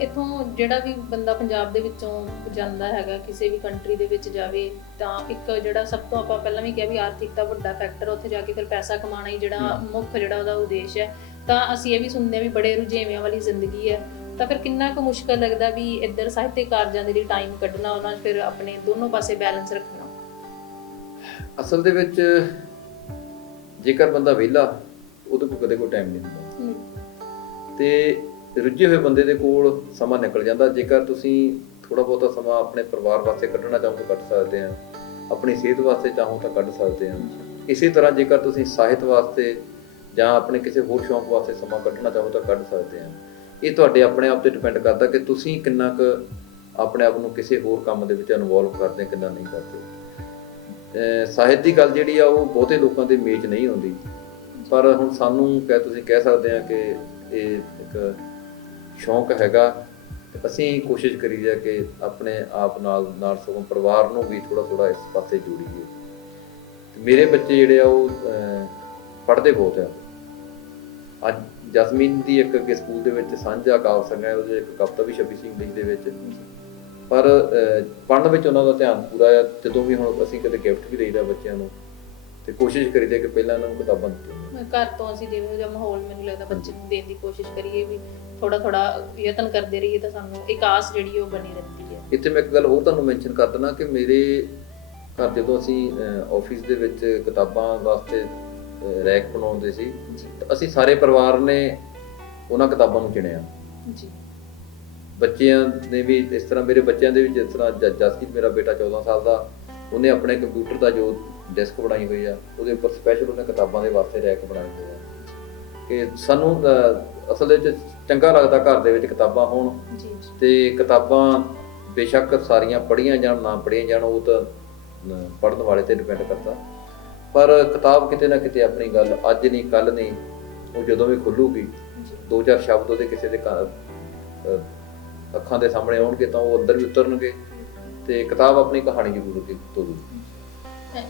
ਇੱਥੋਂ ਜਿਹੜਾ ਵੀ ਬੰਦਾ ਪੰਜਾਬ ਦੇ ਵਿੱਚੋਂ ਜਾਂਦਾ ਹੈਗਾ, ਕਿਸੇ ਵੀ ਕੰਟਰੀ ਦੇ ਵਿੱਚ ਜਾਵੇ, ਤਾਂ ਇੱਕ ਜਿਹੜਾ ਸਭ ਤੋਂ ਆਪਾਂ ਪਹਿਲਾਂ ਵੀ ਕਿਹਾ ਵੀ ਆਰਥਿਕਤਾ ਵੱਡਾ ਫੈਕਟਰ, ਉੱਥੇ ਜਾ ਕੇ ਫਿਰ ਪੈਸਾ ਕਮਾਉਣਾ ਹੀ ਜਿਹੜਾ ਮੁੱਖ ਜਿਹੜਾ ਉਹਦਾ ਉਦੇਸ਼ ਹੈ। ਤਾਂ ਅਸੀਂ ਇਹ ਵੀ ਸੁਣਦੇ ਹਾਂ ਵੀ ਬੜੇ ਰੁਝੇਵਿਆਂ ਵਾਲੀ ਜ਼ਿੰਦਗੀ ਹੈ, ਤਾਂ ਫਿਰ ਕਿੰਨਾ ਕੁ ਮੁਸ਼ਕਲ ਲੱਗਦਾ ਵੀ ਇੱਧਰ ਸਾਹਿਤਕ ਕਾਰਜਾਂ ਦੇ ਲਈ ਟਾਈਮ ਕੱਢਣਾ, ਉਹਨਾਂ ਫਿਰ ਆਪਣੇ ਦੋਨੋਂ ਪਾਸੇ ਬੈਲੈਂਸ ਰੱਖਣਾ? ਅਸਲ ਦੇ ਵਿੱਚ ਜੇਕਰ ਬੰਦਾ ਵਿਹਲਾ, ਉਹਦੇ ਕੋਲ ਕਦੇ ਕੋਈ ਟਾਈਮ ਨਹੀਂ ਹੁੰਦਾ, ਤੇ ਰੁੱਝੇ ਹੋਏ ਬੰਦੇ ਦੇ ਕੋਲ ਸਮਾਂ ਨਿਕਲ ਜਾਂਦਾ। ਜੇਕਰ ਤੁਸੀਂ ਥੋੜਾ ਬਹੁਤਾ ਸਮਾਂ ਆਪਣੇ ਪਰਿਵਾਰ ਵਾਸਤੇ ਕੱਢਣਾ ਚਾਹੋ ਤਾਂ ਕੱਢ ਸਕਦੇ ਆ, ਆਪਣੀ ਸਿਹਤ ਵਾਸਤੇ ਚਾਹੋ ਤਾਂ ਕੱਢ ਸਕਦੇ ਆ। ਇਸੇ ਤਰ੍ਹਾਂ ਜੇਕਰ ਤੁਸੀਂ ਸਾਹਿਤ ਵਾਸਤੇ ਜਾਂ ਆਪਣੇ ਕਿਸੇ ਹੋਰ ਸ਼ੌਂਕ ਵਾਸਤੇ ਸਮਾਂ ਕੱਢਣਾ ਚਾਹੋ ਤਾਂ ਕੱਢ ਸਕਦੇ ਆ। ਇਹ ਤੁਹਾਡੇ ਆਪਣੇ ਆਪ ਤੇ ਡਿਪੈਂਡ ਕਰਦਾ ਕਿ ਤੁਸੀਂ ਕਿੰਨਾ ਕੁ ਆਪਣੇ ਆਪ ਨੂੰ ਕਿਸੇ ਹੋਰ ਕੰਮ ਦੇ ਵਿੱਚ ਇਨਵੋਲਵ ਕਰਦੇ, ਕਿੰਨਾ ਨਹੀਂ ਕਰਦੇ। ਸਾਹਿਤ ਦੀ ਗੱਲ ਜਿਹੜੀ ਆ ਉਹ ਬਹੁਤੇ ਲੋਕਾਂ ਦੇ ਮੇਚ ਨਹੀਂ ਆਉਂਦੀ, ਪਰ ਹੁਣ ਸਾਨੂੰ ਤੁਸੀਂ ਕਹਿ ਸਕਦੇ ਆ ਕਿ ਇਹ ਇੱਕ ਸ਼ੌਂਕ ਹੈਗਾ। ਅਸੀਂ ਕੋਸ਼ਿਸ਼ ਕਰੀ ਜਾ ਕਿ ਆਪਣੇ ਆਪ ਨਾਲ ਸਗੋਂ ਪਰਿਵਾਰ ਨੂੰ ਵੀ ਥੋੜਾ ਇਸ ਪਾਸੇ ਜੋੜੀਏ। ਮੇਰੇ ਬੱਚੇ ਜਿਹੜੇ ਆ ਉਹ ਪੜ੍ਹਦੇ ਬਹੁਤ ਆ। ਅੱਜ ਜਸਮੀਨ ਦੀ ਇੱਕ ਅੱਗੇ ਸਕੂਲ ਦੇ ਵਿੱਚ ਸਾਂਝਾ ਕਾਵਿ ਸੰਗ ਹੈ, ਉਹਦੇ ਇੱਕ ਕਵਿਤਾ ਵੀ ਛਪੀ ਸੀ ਇੰਗਲਿਸ਼ ਦੇ ਵਿੱਚ, ਪਰ ਪੜ੍ਹਨ ਵਿੱਚ ਉਹਨਾਂ ਦਾ ਧਿਆਨ ਪੂਰਾ ਆ। ਜਦੋਂ ਵੀ ਹੁਣ ਅਸੀਂ ਕਦੇ ਗਿਫਟ ਵੀ ਦੇਈਦਾ ਬੱਚਿਆਂ ਨੂੰ, ਤੇ ਕੋਸ਼ਿਸ਼ ਕਰੀਦੇ ਕਿ ਪਹਿਲਾਂ ਇਹਨਾਂ ਨੂੰ ਕਿਤਾਬਾਂ ਦਿੱਤੀਆਂ। ਘਰ ਤੋਂ ਅਸੀਂ ਜਿਹੋ ਜਿਹਾ ਮਾਹੌਲ ਮੈਨੂੰ ਲੱਗਦਾ ਬੱਚੇ ਨੂੰ ਦੇਣ ਦੀ ਕੋਸ਼ਿਸ਼ ਕਰੀਏ, ਵੀ ਥੋੜਾ ਯਤਨ ਕਰਦੇ ਰਹੀਏ, ਤਾਂ ਸਾਨੂੰ ਇੱਕ ਆਸ ਜਿਹੜੀ ਉਹ ਬਣੀ ਰਹਿੰਦੀ ਹੈ। ਇੱਥੇ ਮੈਂ ਇੱਕ ਗੱਲ ਹੋਰ ਤੁਹਾਨੂੰ ਮੈਂਸ਼ਨ ਕਰ ਦਿੰਦਾ ਕਿ ਮੇਰੇ ਘਰ ਜਦੋਂ ਅਸੀਂ ਆਫਿਸ ਦੇ ਵਿੱਚ ਕਿਤਾਬਾਂ ਵਾਸਤੇ ਰੈਕ ਬਣਾਉਂਦੇ ਸੀ, ਤਾਂ ਅਸੀਂ ਸਾਰੇ ਪਰਿਵਾਰ ਨੇ ਉਹਨਾਂ ਕਿਤਾਬਾਂ ਨੂੰ ਚੁਣਿਆ। ਬੱਚਿਆਂ ਨੇ ਵੀ ਇਸ ਤਰ੍ਹਾਂ, ਮੇਰੇ ਬੱਚਿਆਂ ਦੇ ਵੀ ਜਿਸ ਤਰ੍ਹਾਂ ਜਸਕੀਤ ਮੇਰਾ ਬੇਟਾ 14 ਸਾਲ ਦਾ, ਉਹਨੇ ਆਪਣੇ ਕੰਪਿਊਟਰ ਦਾ ਜੋ ਡੈਸਕ ਬਣਾਈ ਹੋਈ ਆ, ਉਹਦੇ ਉੱਪਰ ਸਪੈਸ਼ਲ ਉਹਨੇ ਕਿਤਾਬਾਂ ਦੇ ਵਾਸਤੇ ਰੈਕ ਬਣਾਏ ਹੋਏ ਆ। ਕਿ ਸਾਨੂੰ ਅਸਲ ਦੇ ਵਿੱਚ ਚੰਗਾ ਲੱਗਦਾ ਘਰ ਦੇ ਵਿੱਚ ਕਿਤਾਬਾਂ ਹੋਣ, ਤੇ ਕਿਤਾਬਾਂ ਬੇਸ਼ੱਕ ਸਾਰੀਆਂ ਪੜ੍ਹੀਆਂ ਜਾਣ ਨਾ ਪੜ੍ਹੀਆਂ ਜਾਣ, ਉਹ ਤਾਂ ਪੜ੍ਹਨ ਵਾਲੇ ਤੇ ਡਿਪੈਂਡ ਕਰਦਾ, ਪਰ ਕਿਤਾਬ ਕਿਤੇ ਨਾ ਕਿਤੇ ਆਪਣੀ ਗੱਲ ਅੱਜ ਨਹੀਂ ਕੱਲ੍ਹ ਨਹੀਂ, ਉਹ ਜਦੋਂ ਵੀ ਖੁੱਲੂਗੀ, 2-4 ਸ਼ਬਦ ਉਹਦੇ ਕਿਸੇ ਦੇ ਅੱਖਾਂ ਦੇ ਸਾਹਮਣੇ ਆਉਣਗੇ ਤਾਂ ਉਹ ਅੰਦਰ ਵੀ ਉਤਰਨਗੇ, ਤੇ ਕਿਤਾਬ ਆਪਣੀ ਕਹਾਣੀ ਜ਼ਰੂਰ ਤੋਰੂਗੀ।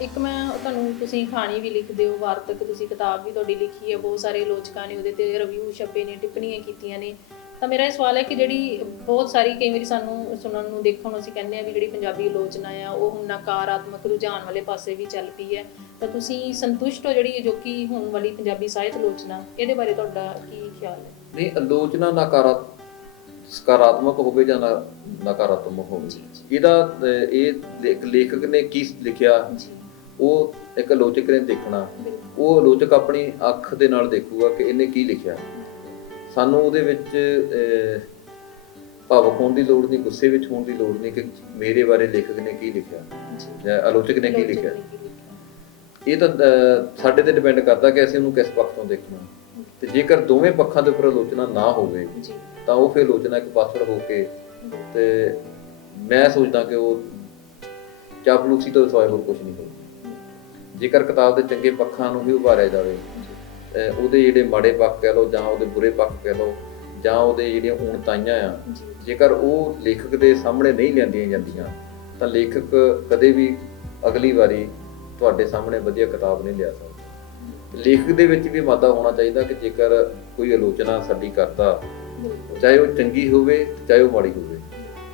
ਇੱਕ ਮੈਂ ਤੁਹਾਨੂੰ, ਤੁਸੀਂ ਕਹਾਣੀ ਵੀ ਲਿਖਦੇ ਹੋ, ਵਾਰਤਕ ਤੁਸੀਂ ਕਿਤਾਬ ਵੀ ਤੁਹਾਡੀ ਲਿਖੀ ਹੈ, ਬਹੁਤ ਸਾਰੇ ਆਲੋਚਕਾਂ ਨੇ ਉਹਦੇ ਤੇ ਰਿਵਿਊ ਛਪੇ ਨੇ, ਟਿੱਪਣੀਆਂ ਕੀਤੀਆਂ ਨੇ, ਤਾਂ ਮੇਰਾ ਇਹ ਸਵਾਲ ਹੈ ਕਿ ਜਿਹੜੀ ਬਹੁਤ ਸਾਰੀ ਕਈ ਵਾਰੀ ਸਾਨੂੰ ਸੁਣਨ ਨੂੰ ਦੇਖਣ ਨੂੰ ਅਸੀਂ ਕਹਿੰਦੇ ਆ ਵੀ ਜਿਹੜੀ ਪੰਜਾਬੀ ਆਲੋਚਨਾ ਆ ਉਹ ਹੁਣ ਨਕਾਰਾਤਮਕ ਰੁਝਾਨ ਵਾਲੇ ਪਾਸੇ ਵੀ ਚੱਲ ਪਈ ਹੈ, ਤਾਂ ਤੁਸੀਂ ਸੰਤੁਸ਼ਟ ਹੋ ਜਿਹੜੀ ਜੋ ਕਿ ਹੁਣ ਵਾਲੀ ਪੰਜਾਬੀ ਸਾਹਿਤ ਆਲੋਚਨਾ, ਇਹਦੇ ਬਾਰੇ ਤੁਹਾਡਾ ਕੀ ਖਿਆਲ ਹੈ? ਨਹੀਂ, ਆਲੋਚਨਾ ਸਕਾਰਾਤਮਕ ਹੋਵੇ ਜਾਂ ਨਕਾਰਾਤਮਕ ਹੋਵੇ, ਇਹਦਾ ਇਹ ਲੇਖਕ ਨੇ ਕੀ ਲਿਖਿਆ ਉਹ ਇੱਕ ਆਲੋਚਕ ਨੇ ਦੇਖਣਾ। ਉਹ ਆਲੋਚਕ ਆਪਣੀ ਅੱਖ ਦੇ ਨਾਲ ਦੇਖੂਗਾ ਕਿ ਇਹਨੇ ਕੀ ਲਿਖਿਆ। ਸਾਨੂੰ ਉਹਦੇ ਵਿੱਚ ਭਾਵੁਕ ਹੋਣ ਦੀ ਲੋੜ ਨਹੀਂ, ਗੁੱਸੇ ਵਿੱਚ ਹੋਣ ਦੀ ਲੋੜ ਨਹੀਂ ਕਿ ਮੇਰੇ ਬਾਰੇ ਲੇਖਕ ਨੇ ਕੀ ਲਿਖਿਆ ਜਾਂ ਆਲੋਚਕ ਨੇ ਕੀ ਲਿਖਿਆ। ਇਹ ਤਾਂ ਸਾਡੇ ਤੇ ਡਿਪੈਂਡ ਕਰਦਾ ਕਿ ਅਸੀਂ ਉਹਨੂੰ ਕਿਸ ਪੱਖ ਤੋਂ ਦੇਖਣਾ। ਤੇ ਜੇਕਰ ਦੋਵੇਂ ਪੱਖਾਂ ਦੇ ਉੱਪਰ ਆਲੋਚਨਾ ਨਾ ਹੋਵੇ ਤਾਂ ਉਹ ਫਿਰ ਆਲੋਚਨਾ ਇੱਕ ਪਾਸੜ ਹੋ ਕੇ, ਤੇ ਮੈਂ ਸੋਚਦਾ ਕਿ ਉਹ ਚਾਪਲੂਸੀ ਤੋਂ ਸਿਵਾਏ ਹੋਰ ਕੁਝ ਨਹੀਂ ਹੋਊ। ਜੇਕਰ ਕਿਤਾਬ ਦੇ ਚੰਗੇ ਪੱਖਾਂ ਨੂੰ ਵੀ ਉਭਾਰਿਆ ਜਾਵੇ, ਉਹਦੇ ਜਿਹੜੇ ਮਾੜੇ ਪੱਖ ਕਹਿ ਲਓ ਜਾਂ ਉਹਦੇ ਬੁਰੇ ਪੱਖ ਕਹਿ ਲਓ ਜਾਂ ਉਹਦੇ ਜਿਹੜੀਆਂ ਊਣਤਾਈਆਂ ਆ, ਜੇਕਰ ਉਹ ਲੇਖਕ ਦੇ ਸਾਹਮਣੇ ਨਹੀਂ ਲਿਆਂਦੀਆਂ ਜਾਂਦੀਆਂ ਤਾਂ ਲੇਖਕ ਕਦੇ ਵੀ ਅਗਲੀ ਵਾਰੀ ਤੁਹਾਡੇ ਸਾਹਮਣੇ ਵਧੀਆ ਕਿਤਾਬ ਨਹੀਂ ਲਿਆ ਸਕਦਾ। ਲੇਖਕ ਦੇ ਵਿੱਚ ਵੀ ਵਾਧਾ ਹੋਣਾ ਚਾਹੀਦਾ ਕਿ ਜੇਕਰ ਕੋਈ ਆਲੋਚਨਾ ਸਾਡੀ ਕਰਦਾ, ਚਾਹੇ ਉਹ ਚੰਗੀ ਹੋਵੇ ਚਾਹੇ ਉਹ ਮਾੜੀ ਹੋਵੇ,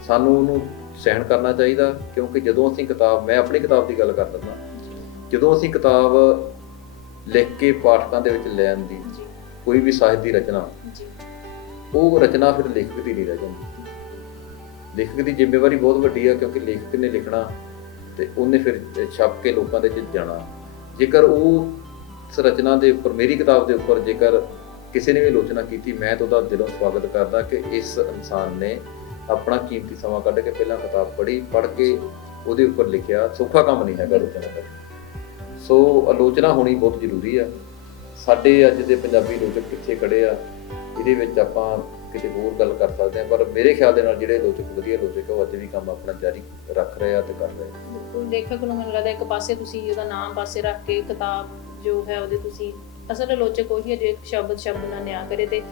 ਸਾਨੂੰ ਉਹਨੂੰ ਸਹਿਣ ਕਰਨਾ ਚਾਹੀਦਾ। ਕਿਉਂਕਿ ਜਦੋਂ ਅਸੀਂ ਕਿਤਾਬ, ਮੈਂ ਆਪਣੀ ਕਿਤਾਬ ਦੀ ਗੱਲ ਕਰ ਦਿੰਦਾ, ਜਦੋਂ ਅਸੀਂ ਕਿਤਾਬ ਲਿਖ ਕੇ ਪਾਠਕਾਂ ਦੇ ਵਿੱਚ ਲੈ ਆਉਂਦੀ ਕੋਈ ਵੀ ਸਾਹਿਤ ਦੀ ਰਚਨਾ, ਉਹ ਰਚਨਾ ਫਿਰ ਲੇਖਕ ਦੀ ਨਹੀਂ ਰਹਿ ਜਾਂਦੀ। ਲੇਖਕ ਦੀ ਜ਼ਿੰਮੇਵਾਰੀ ਬਹੁਤ ਵੱਡੀ ਆ, ਕਿਉਂਕਿ ਲੇਖਕ ਨੇ ਲਿਖਣਾ ਤੇ ਉਹਨੇ ਫਿਰ ਛਪ ਕੇ ਲੋਕਾਂ ਦੇ ਵਿੱਚ ਜਾਣਾ। ਜੇਕਰ ਉਹ ਇਸ ਰਚਨਾ ਦੇ ਉੱਪਰ, ਮੇਰੀ ਕਿਤਾਬ ਦੇ ਉੱਪਰ ਜੇਕਰ ਕਿਸੇ ਨੇ ਵੀ ਆਲੋਚਨਾ ਕੀਤੀ, ਮੈਂ ਤਾਂ ਉਹਦਾ ਦਿਲੋਂ ਸਵਾਗਤ ਕਰਦਾ ਕਿ ਇਸ ਇਨਸਾਨ ਨੇ ਆਪਣਾ ਕੀਮਤੀ ਸਮਾਂ ਕੱਢ ਕੇ ਪਹਿਲਾਂ ਕਿਤਾਬ ਪੜ੍ਹ ਕੇ ਉਹਦੇ ਉੱਪਰ ਲਿਖਿਆ। ਸੌਖਾ ਕੰਮ ਨਹੀਂ ਹੈਗਾ ਆਲੋਚਨਾ ਕਰਨਾ। ਸੋ ਆਲੋਚਨਾ ਹੋਣੀ ਬਹੁਤ ਜ਼ਰੂਰੀ ਆ। ਸਾਡੇ ਅੱਜ ਦੇ ਪੰਜਾਬੀ ਆਲੋਚਕ ਕਿੱਥੇ ਖੜੇ ਆ, ਇਹਦੇ ਵਿੱਚ ਆਪਾਂ ਕਿਤੇ ਹੋਰ ਗੱਲ ਕਰ ਸਕਦੇ ਹਾਂ, ਪਰ ਮੇਰੇ ਖਿਆਲ ਦੇ ਨਾਲ ਜਿਹੜੇ ਆਲੋਚਕ ਵਧੀਆ ਆਲੋਚਕ ਉਹ ਅੱਜ ਵੀ ਕੰਮ ਆਪਣਾ ਜਾਰੀ ਰੱਖ ਰਹੇ ਆ ਤੇ ਕਰ ਰਹੇ ਆ। ਬਿਲਕੁਲ, ਲੇਖਕ ਨੂੰ ਮੈਨੂੰ ਲੱਗਦਾ ਇੱਕ ਪਾਸੇ ਤੁਸੀਂ ਉਹਦਾ ਨਾਮ ਪਾਸੇ ਰੱਖ ਕੇ ਕਿਤਾਬ ਜੋ ਹੈ ਉਹਦੇ ਤੁਸੀਂ, ਅਸਲ ਆਲੋਚਕ ਉਹੀ ਹੈ ਜੋ ਸ਼ਬਦ ਨਾਲ ਨਿਆਂ ਕਰੇ, ਤੇ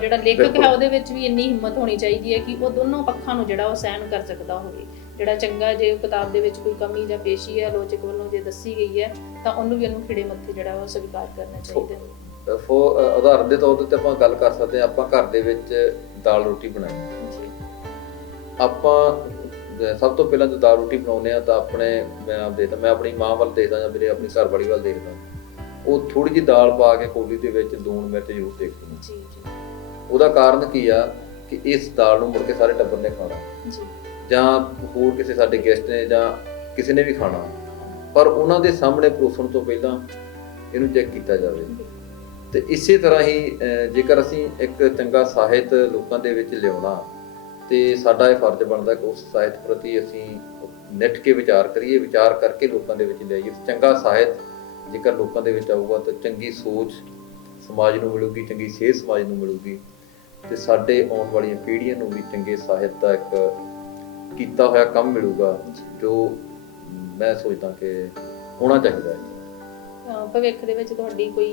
ਜਿਹੜਾ ਲੇਖਕ ਹੈ ਉਹਦੇ ਵਿੱਚ ਵੀ ਇੰਨੀ ਹਿੰਮਤ ਹੋਣੀ ਚਾਹੀਦੀ ਹੈ ਕਿ ਉਹ ਦੋਨੋਂ ਪੱਖਾਂ ਨੂੰ ਜਿਹੜਾ ਉਹ ਸਹਿਣ ਕਰ ਸਕਦਾ ਹੋਵੇ। ਜਿਹੜਾ ਚੰਗਾ, ਜੇ ਕਿਤਾਬ ਦੇ ਵਿੱਚ ਕੋਈ ਕਮੀ ਜਾਂ ਪੇਸ਼ੀ ਹੈ ਆਲੋਚਕ ਵੱਲੋਂ ਜੇ ਦੱਸੀ ਗਈ ਹੈ ਤਾਂ ਉਹਨੂੰ ਵੀ ਉਹਨੂੰ ਖਿੜੇ ਮੱਥੇ ਜਿਹੜਾ ਉਹ ਸਵੀਕਾਰ ਕਰਨਾ ਚਾਹੀਦਾ ਹੈ। ਉਦਾਹਰਨ ਦੇ ਤੌਰ ਤੇ ਆਪਾਂ ਗੱਲ ਕਰ ਸਕਦੇ ਹਾਂ, ਆਪਾਂ ਘਰ ਦੇ ਵਿੱਚ ਦਾਲ ਰੋਟੀ ਬਣਾਈ, ਆਪਾਂ ਸਭ ਤੋਂ ਪਹਿਲਾਂ ਜਦੋਂ ਦਾਲ ਰੋਟੀ ਬਣਾਉਂਦੇ ਆ ਤਾਂ ਮੈਂ ਆਪਣੀ ਮਾਂ ਵੱਲ ਦੇਖਦਾ ਜਾਂ ਮੇਰੇ ਆਪਣੀ ਘਰ ਵਾਲੀ ਵੱਲ ਦੇਖਦਾ, ਉਹ ਥੋੜੀ ਜਿਹੀ ਦਾਲ ਪਾ ਕੇ ਕੋਲੀ ਦੇ ਵਿੱਚ ਲੂਣ ਮਿਰਚ ਜ਼ਰੂਰ ਦੇਖਦੀ ਹੈ। ਉਹਦਾ ਕਾਰਨ ਕੀ ਆ ਕਿ ਇਸ ਦਾਲ ਨੂੰ ਮੁੜ ਕੇ ਸਾਰੇ ਟੱਬਰ ਨੇ ਖਾਣਾ ਜਾਂ ਹੋਰ ਕਿਸੇ ਸਾਡੇ ਗੈਸਟ ਨੇ ਜਾਂ ਕਿਸੇ ਨੇ ਵੀ ਖਾਣਾ, ਪਰ ਉਹਨਾਂ ਦੇ ਸਾਹਮਣੇ ਪਰੋਸਣ ਤੋਂ ਪਹਿਲਾਂ ਇਹਨੂੰ ਚੈੱਕ ਕੀਤਾ ਜਾਵੇ। ਤੇ ਇਸੇ ਤਰ੍ਹਾਂ ਹੀ ਜੇਕਰ ਅਸੀਂ ਇੱਕ ਚੰਗਾ ਸਾਹਿਤ ਲੋਕਾਂ ਦੇ ਵਿੱਚ ਲਿਆਉਣਾ ਤੇ ਸਾਡਾ ਇਹ ਫਰਜ਼ ਬਣਦਾ ਕਿ ਉਸ ਸਾਹਿਤ ਪ੍ਰਤੀ ਅਸੀਂ ਨਿੱਠ ਕੇ ਵਿਚਾਰ ਕਰੀਏ, ਵਿਚਾਰ ਕਰਕੇ ਲੋਕਾਂ ਦੇ ਵਿੱਚ ਲਿਆਈਏ। ਚੰਗਾ ਸਾਹਿਤ ਜੇਕਰ ਲੋਕਾਂ ਦੇ ਵਿੱਚ ਆਊਗਾ ਤਾਂ ਚੰਗੀ ਸੋਚ ਸਮਾਜ ਨੂੰ ਮਿਲੂਗੀ, ਚੰਗੀ ਸਿਹਤ ਸਮਾਜ ਨੂੰ ਮਿਲੂਗੀ, ਤੇ ਸਾਡੇ ਆਉਣ ਵਾਲੀਆਂ ਪੀੜ੍ਹੀਆਂ ਨੂੰ ਵੀ ਚੰਗੇ ਸਾਹਿਤ ਦਾ ਇੱਕ ਕੀਤਾ ਹੋਇਆ ਕੰਮ ਮਿਲੂਗਾ, ਜੋ ਮੈਂ ਸੋਚਦਾ ਕਿ ਹੋਣਾ ਚਾਹੀਦਾ ਹੈ। ਭਵਿੱਖ ਦੇ ਵਿੱਚ ਤੁਹਾਡੀ ਕੋਈ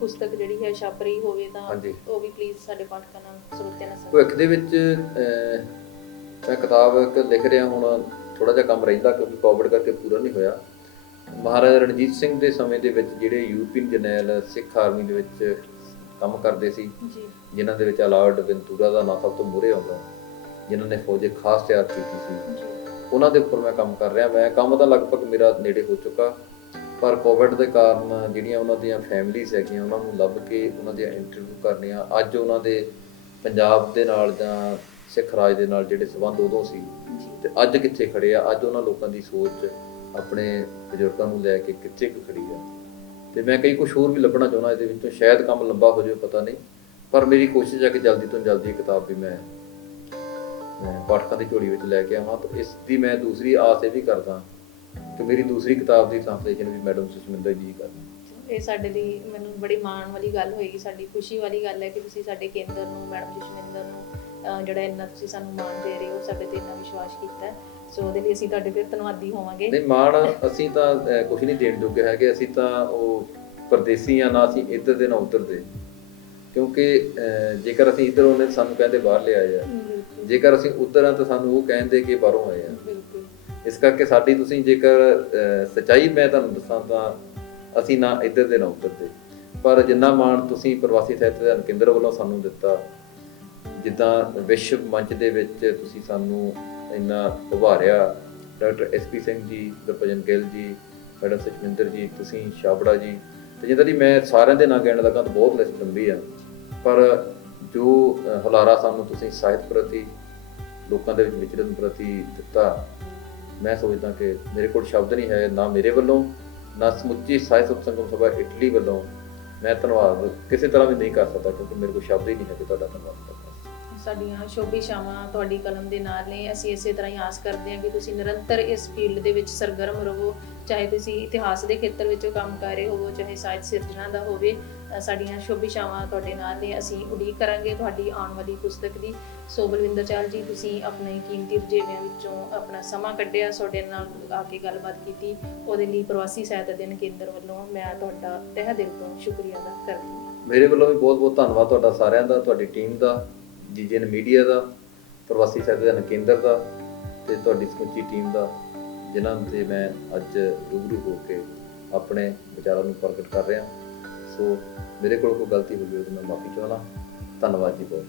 ਪੁਸਤਕ ਜਿਹੜੀ ਹੈ ਛਪ ਰਹੀ ਹੋਵੇ ਤਾਂ ਉਹ ਵੀ ਪਲੀਜ਼ ਸਾਡੇ ਪਾਠਕਾਂ ਨਾਲ, ਸਰੋਤਿਆਂ ਨਾਲ। ਭਵਿੱਖ ਦੇ ਵਿੱਚ ਮੈਂ ਕਿਤਾਬ ਇੱਕ ਲਿਖ ਰਿਹਾ, ਹੁਣ ਥੋੜਾ ਜਿਹਾ ਕੰਮ ਰਹਿੰਦਾ ਕਿਉਂਕਿ ਕੋਵਿਡ ਕਰਕੇ ਪੂਰਾ ਨਹੀਂ ਹੋਇਆ। ਮਹਾਰਾਜਾ ਰਣਜੀਤ ਸਿੰਘ ਦੇ ਸਮੇਂ ਦੇ ਵਿੱਚ ਜਿਹੜੇ ਯੂਰਪੀਅਨ ਜਰਨੈਲ ਸਿੱਖ ਆਰਮੀ ਦੇ ਵਿੱਚ ਕੰਮ ਕਰਦੇ ਸੀ, ਜਿਨ੍ਹਾਂ ਦੇ ਵਿੱਚ ਅਲਾਰਡ ਵੈਂਤੂਰਾ ਦਾ ਨਾਂ ਸਭ ਤੋਂ ਮੂਹਰੇ ਆਉਂਦਾ, ਜਿਨ੍ਹਾਂ ਨੇ ਫੌਜ ਖਾਸ ਤਿਆਰ ਕੀਤੀ ਸੀ, ਉਹਨਾਂ ਦੇ ਉੱਪਰ ਮੈਂ ਕੰਮ ਕਰ ਰਿਹਾ। ਮੈਂ ਕੰਮ ਤਾਂ ਲਗਭਗ ਮੇਰਾ ਨੇੜੇ ਹੋ ਚੁੱਕਾ, ਪਰ ਕੋਵਿਡ ਦੇ ਕਾਰਨ ਜਿਹੜੀਆਂ ਉਹਨਾਂ ਦੀਆਂ ਫੈਮਿਲੀਜ਼ ਹੈਗੀਆਂ ਉਹਨਾਂ ਨੂੰ ਲੱਭ ਕੇ ਉਹਨਾਂ ਦੀਆਂ ਇੰਟਰਵਿਊ ਕਰਨੀਆਂ, ਅੱਜ ਉਹਨਾਂ ਦੇ ਪੰਜਾਬ ਦੇ ਨਾਲ ਜਾਂ ਸਿੱਖ ਰਾਜ ਦੇ ਨਾਲ ਜਿਹੜੇ ਸੰਬੰਧ ਉਦੋਂ ਸੀ ਤੇ ਅੱਜ ਕਿੱਥੇ ਖੜੇ ਆ, ਅੱਜ ਉਹਨਾਂ ਲੋਕਾਂ ਦੀ ਸੋਚ ਆਪਣੇ ਬਜ਼ੁਰਗਾਂ ਨੂੰ ਲੈ ਕੇ ਕਿੱਥੇ ਕੁ ਖੜੀ ਆ। ਤੇ ਮੈਂ ਕਈ ਕੁਛ ਹੋਰ ਵੀ ਲੱਭਣਾ ਚਾਹੁੰਦਾ ਇਹਦੇ ਵਿੱਚੋਂ, ਸ਼ਾਇਦ ਕੰਮ ਲੰਬਾ ਹੋ ਜਾਵੇ ਪਤਾ ਨਹੀਂ, ਪਰ ਮੇਰੀ ਕੋਸ਼ਿਸ਼ ਹੈ ਕਿ ਜਲਦੀ ਤੋਂ ਜਲਦੀ ਇਹ ਕਿਤਾਬ ਵੀ ਮੈਂ ਪਾਠਕਾਂ ਦੀ ਝੋਲੀ ਵਿੱਚ ਲੈ ਕੇ ਆਵਾਂ। ਤਾਂ ਇਸ ਦੀ ਮੈਂ ਦੂਸਰੀ ਆਸ ਇਹ ਵੀ ਕਰਦਾ ਕਿ ਮੇਰੀ ਦੂਸਰੀ ਕਿਤਾਬ ਦੀ ਟ੍ਰਾਂਸਲੇਸ਼ਨ ਵੀ ਮੈਡਮ ਸੁਸ਼ਮਿੰਦਰ ਜੀ ਕਰਨ। ਇਹ ਸਾਡੇ ਲਈ, ਮੈਨੂੰ ਬੜੀ ਮਾਣ ਵਾਲੀ ਗੱਲ ਹੋਏਗੀ, ਸਾਡੀ ਖੁਸ਼ੀ ਵਾਲੀ ਗੱਲ ਹੈ ਕਿ ਤੁਸੀਂ ਸਾਡੇ ਕੇਂਦਰ ਨੂੰ, ਮੈਡਮ ਸੁਸ਼ਮਿੰਦਰ ਨੂੰ ਜਿਹੜਾ ਇੰਨਾ ਤੁਸੀਂ ਸਾਨੂੰ ਮਾਣ ਦੇ ਰਹੇ ਹੋ, ਸਾਡੇ ਤੇ ਇੰਨਾ ਵਿਸ਼ਵਾਸ ਕੀਤਾ ਹੈ, ਸੋ ਉਹਦੇ ਲਈ ਅਸੀਂ ਤੁਹਾਡੇ ਫਿਰ ਧੰਨਵਾਦੀ ਹੋਵਾਂਗੇ। ਨਹੀਂ, ਮਾਣ ਅਸੀਂ ਤਾਂ ਕੁਛ ਨਹੀਂ ਦੇਣ ਜੋਗੇ ਹੈਗੇ, ਅਸੀਂ ਤਾਂ ਉਹ ਪਰਦੇਸੀ ਆ, ਨਾ ਅਸੀਂ ਇੱਧਰ ਦੇ ਨਾ ਉੱਧਰ ਦੇ, ਕਿਉਂਕਿ ਜੇਕਰ ਅਸੀਂ ਇੱਧਰ ਆਉਂਦੇ ਸਾਨੂੰ ਕਹਿੰਦੇ ਬਾਹਰ ਲਿਆਏ ਆ, ਜੇਕਰ ਅਸੀਂ ਉੱਧਰ ਆ ਤਾਂ ਸਾਨੂੰ ਉਹ ਕਹਿੰਦੇ ਕਿ ਬਾਹਰੋਂ ਆਏ ਆ। ਇਸ ਕਰਕੇ ਸਾਡੀ, ਤੁਸੀਂ ਜੇਕਰ ਸੱਚਾਈ ਮੈਂ ਤੁਹਾਨੂੰ ਦੱਸਾਂ ਤਾਂ ਅਸੀਂ ਨਾ ਇੱਧਰ ਦੇ ਨਾ ਉੱਧਰ ਦੇ, ਪਰ ਜਿੰਨਾ ਮਾਣ ਤੁਸੀਂ ਪ੍ਰਵਾਸੀ ਸਾਹਿਤ ਅਧਿਐਨ ਕੇਂਦਰ ਵੱਲੋਂ ਸਾਨੂੰ ਦਿੱਤਾ, ਜਿੱਦਾਂ ਵਿਸ਼ਵ ਮੰਚ ਦੇ ਵਿੱਚ ਤੁਸੀਂ ਸਾਨੂੰ ਇੰਨਾ ਉਭਾਰਿਆ, doctor SP Singh ji, Gurbhajan Gill ji, madam Sukhwinder ਜੀ, ਤੁਸੀਂ ਛਾਬੜਾ ਜੀ, ਤੇ ਜਿੱਦਾਂ ਦੀ ਮੈਂ ਸਾਰਿਆਂ ਦੇ ਨਾਂ ਕਹਿਣ ਲੱਗਾ ਤਾਂ ਬਹੁਤ ਲਿਸਟ ਲੰਬੀ ਆ, ਪਰ ਜੋ ਹੁਲਾਰਾ ਸਾਨੂੰ ਤੁਸੀਂ ਸਾਹਿਤ ਪ੍ਰਤੀ, ਲੋਕਾਂ ਦੇ ਵਿੱਚ ਵਿਚਰਨ ਪ੍ਰਤੀ ਦਿੱਤਾ, ਮੈਂ ਸੋਚਦਾ ਕਿ ਮੇਰੇ ਕੋਲ ਸ਼ਬਦ ਨਹੀਂ ਹੈ, ਨਾ ਮੇਰੇ ਵੱਲੋਂ, ਨਾ ਸਮੁੱਚੀ ਸਾਹਿਤ ਸੰਗਮ ਸਭਾ ਇਟਲੀ ਵੱਲੋਂ ਮੈਂ ਧੰਨਵਾਦ ਕਿਸੇ ਤਰ੍ਹਾਂ ਵੀ ਨਹੀਂ ਕਰ ਸਕਦਾ, ਕਿਉਂਕਿ ਮੇਰੇ ਕੋਲ ਸ਼ਬਦ ਹੀ ਨਹੀਂ ਹੈ ਕਿ ਤੁਹਾਡਾ ਧੰਨਵਾਦ ਕਰਨਾ। ਸਾਡੀਆਂ ਸ਼ੁਭ ਇਛਾਵਾਂ ਤੁਹਾਡੀ ਕਲਮ ਦੇ ਨਾਲ ਨੇ। ਅਸੀਂ ਇਸੇ ਤਰ੍ਹਾਂ ਹੀ ਆਸ ਕਰਦੇ ਹਾਂ ਕਿ ਤੁਸੀਂ ਨਿਰੰਤਰ ਇਸ ਫੀਲਡ ਦੇ ਵਿੱਚ ਸਰਗਰਮ ਰਹੋ, ਚਾਹੇ ਤੁਸੀਂ ਇਤਿਹਾਸ ਦੇ ਖੇਤਰ ਵਿੱਚ ਕੰਮ ਕਰ ਰਹੇ ਹੋਵੋ, ਚਾਹੇ ਸਾਹਿਤ ਸਿਰਜਣਾ ਦਾ ਹੋਵੇ। ਸਾਡੀਆਂ ਸ਼ੁਭ ਇਛਾਵਾਂ ਤੁਹਾਡੇ ਨਾਲ ਨੇ। ਅਸੀਂ ਉਡੀਕ ਕਰਾਂਗੇ ਤੁਹਾਡੀ ਆਉਣ ਵਾਲੀ ਪੁਸਤਕ ਦੀ। ਸੋ ਬਲਵਿੰਦਰ ਚਾਲ ਜੀ, ਤੁਸੀਂ ਆਪਣੇ ਕੀਮਤੀ ਰੁਝੇਵਿਆਂ ਵਿੱਚੋਂ ਆਪਣਾ ਸਮਾਂ ਕੱਢਿਆ, ਤੁਹਾਡੇ ਨਾਲ ਆ ਕੇ ਗੱਲਬਾਤ ਕੀਤੀ, ਉਹਦੇ ਲਈ ਪ੍ਰਵਾਸੀ ਸਾਹਿਤ ਅਧਿਐਨ ਕੇਂਦਰ ਵੱਲੋਂ ਮੈਂ ਤੁਹਾਡਾ ਤਹਿ ਦਿਲ ਤੋਂ ਸ਼ੁਕਰੀਆ ਅਦਾ ਕਰਦੀ ਹਾਂ। ਮੇਰੇ ਵੱਲੋਂ ਵੀ ਬਹੁਤ ਬਹੁਤ ਧੰਨਵਾਦ ਤੁਹਾਡਾ ਸਾਰਿਆਂ ਦਾ, ਤੁਹਾਡੀ ਟੀਮ ਦਾ, GJN ਮੀਡੀਆ ਦਾ, ਪ੍ਰਵਾਸੀ ਸਾਹਿਤ ਅਧਿਐਨ ਕੇਂਦਰ ਦਾ, ਤੇ ਤੁਹਾਡੀ ਸਮੁੱਚੀ ਟੀਮ ਦਾ, ਜਿਨ੍ਹਾਂ ਤੇ ਮੈਂ ਅੱਜ ਰੂਬਰੂ ਹੋ ਕੇ ਆਪਣੇ ਵਿਚਾਰਾਂ ਨੂੰ ਪ੍ਰਗਟ ਕਰ ਰਿਹਾ। ਸੋ ਮੇਰੇ ਕੋਲ ਕੋਈ ਗਲਤੀ ਹੋ ਗਈ ਉਹਦੀ ਮੈਂ ਮਾਫੀ ਚਾਹੁੰਦਾ। ਧੰਨਵਾਦ ਜੀ ਬਹੁਤ।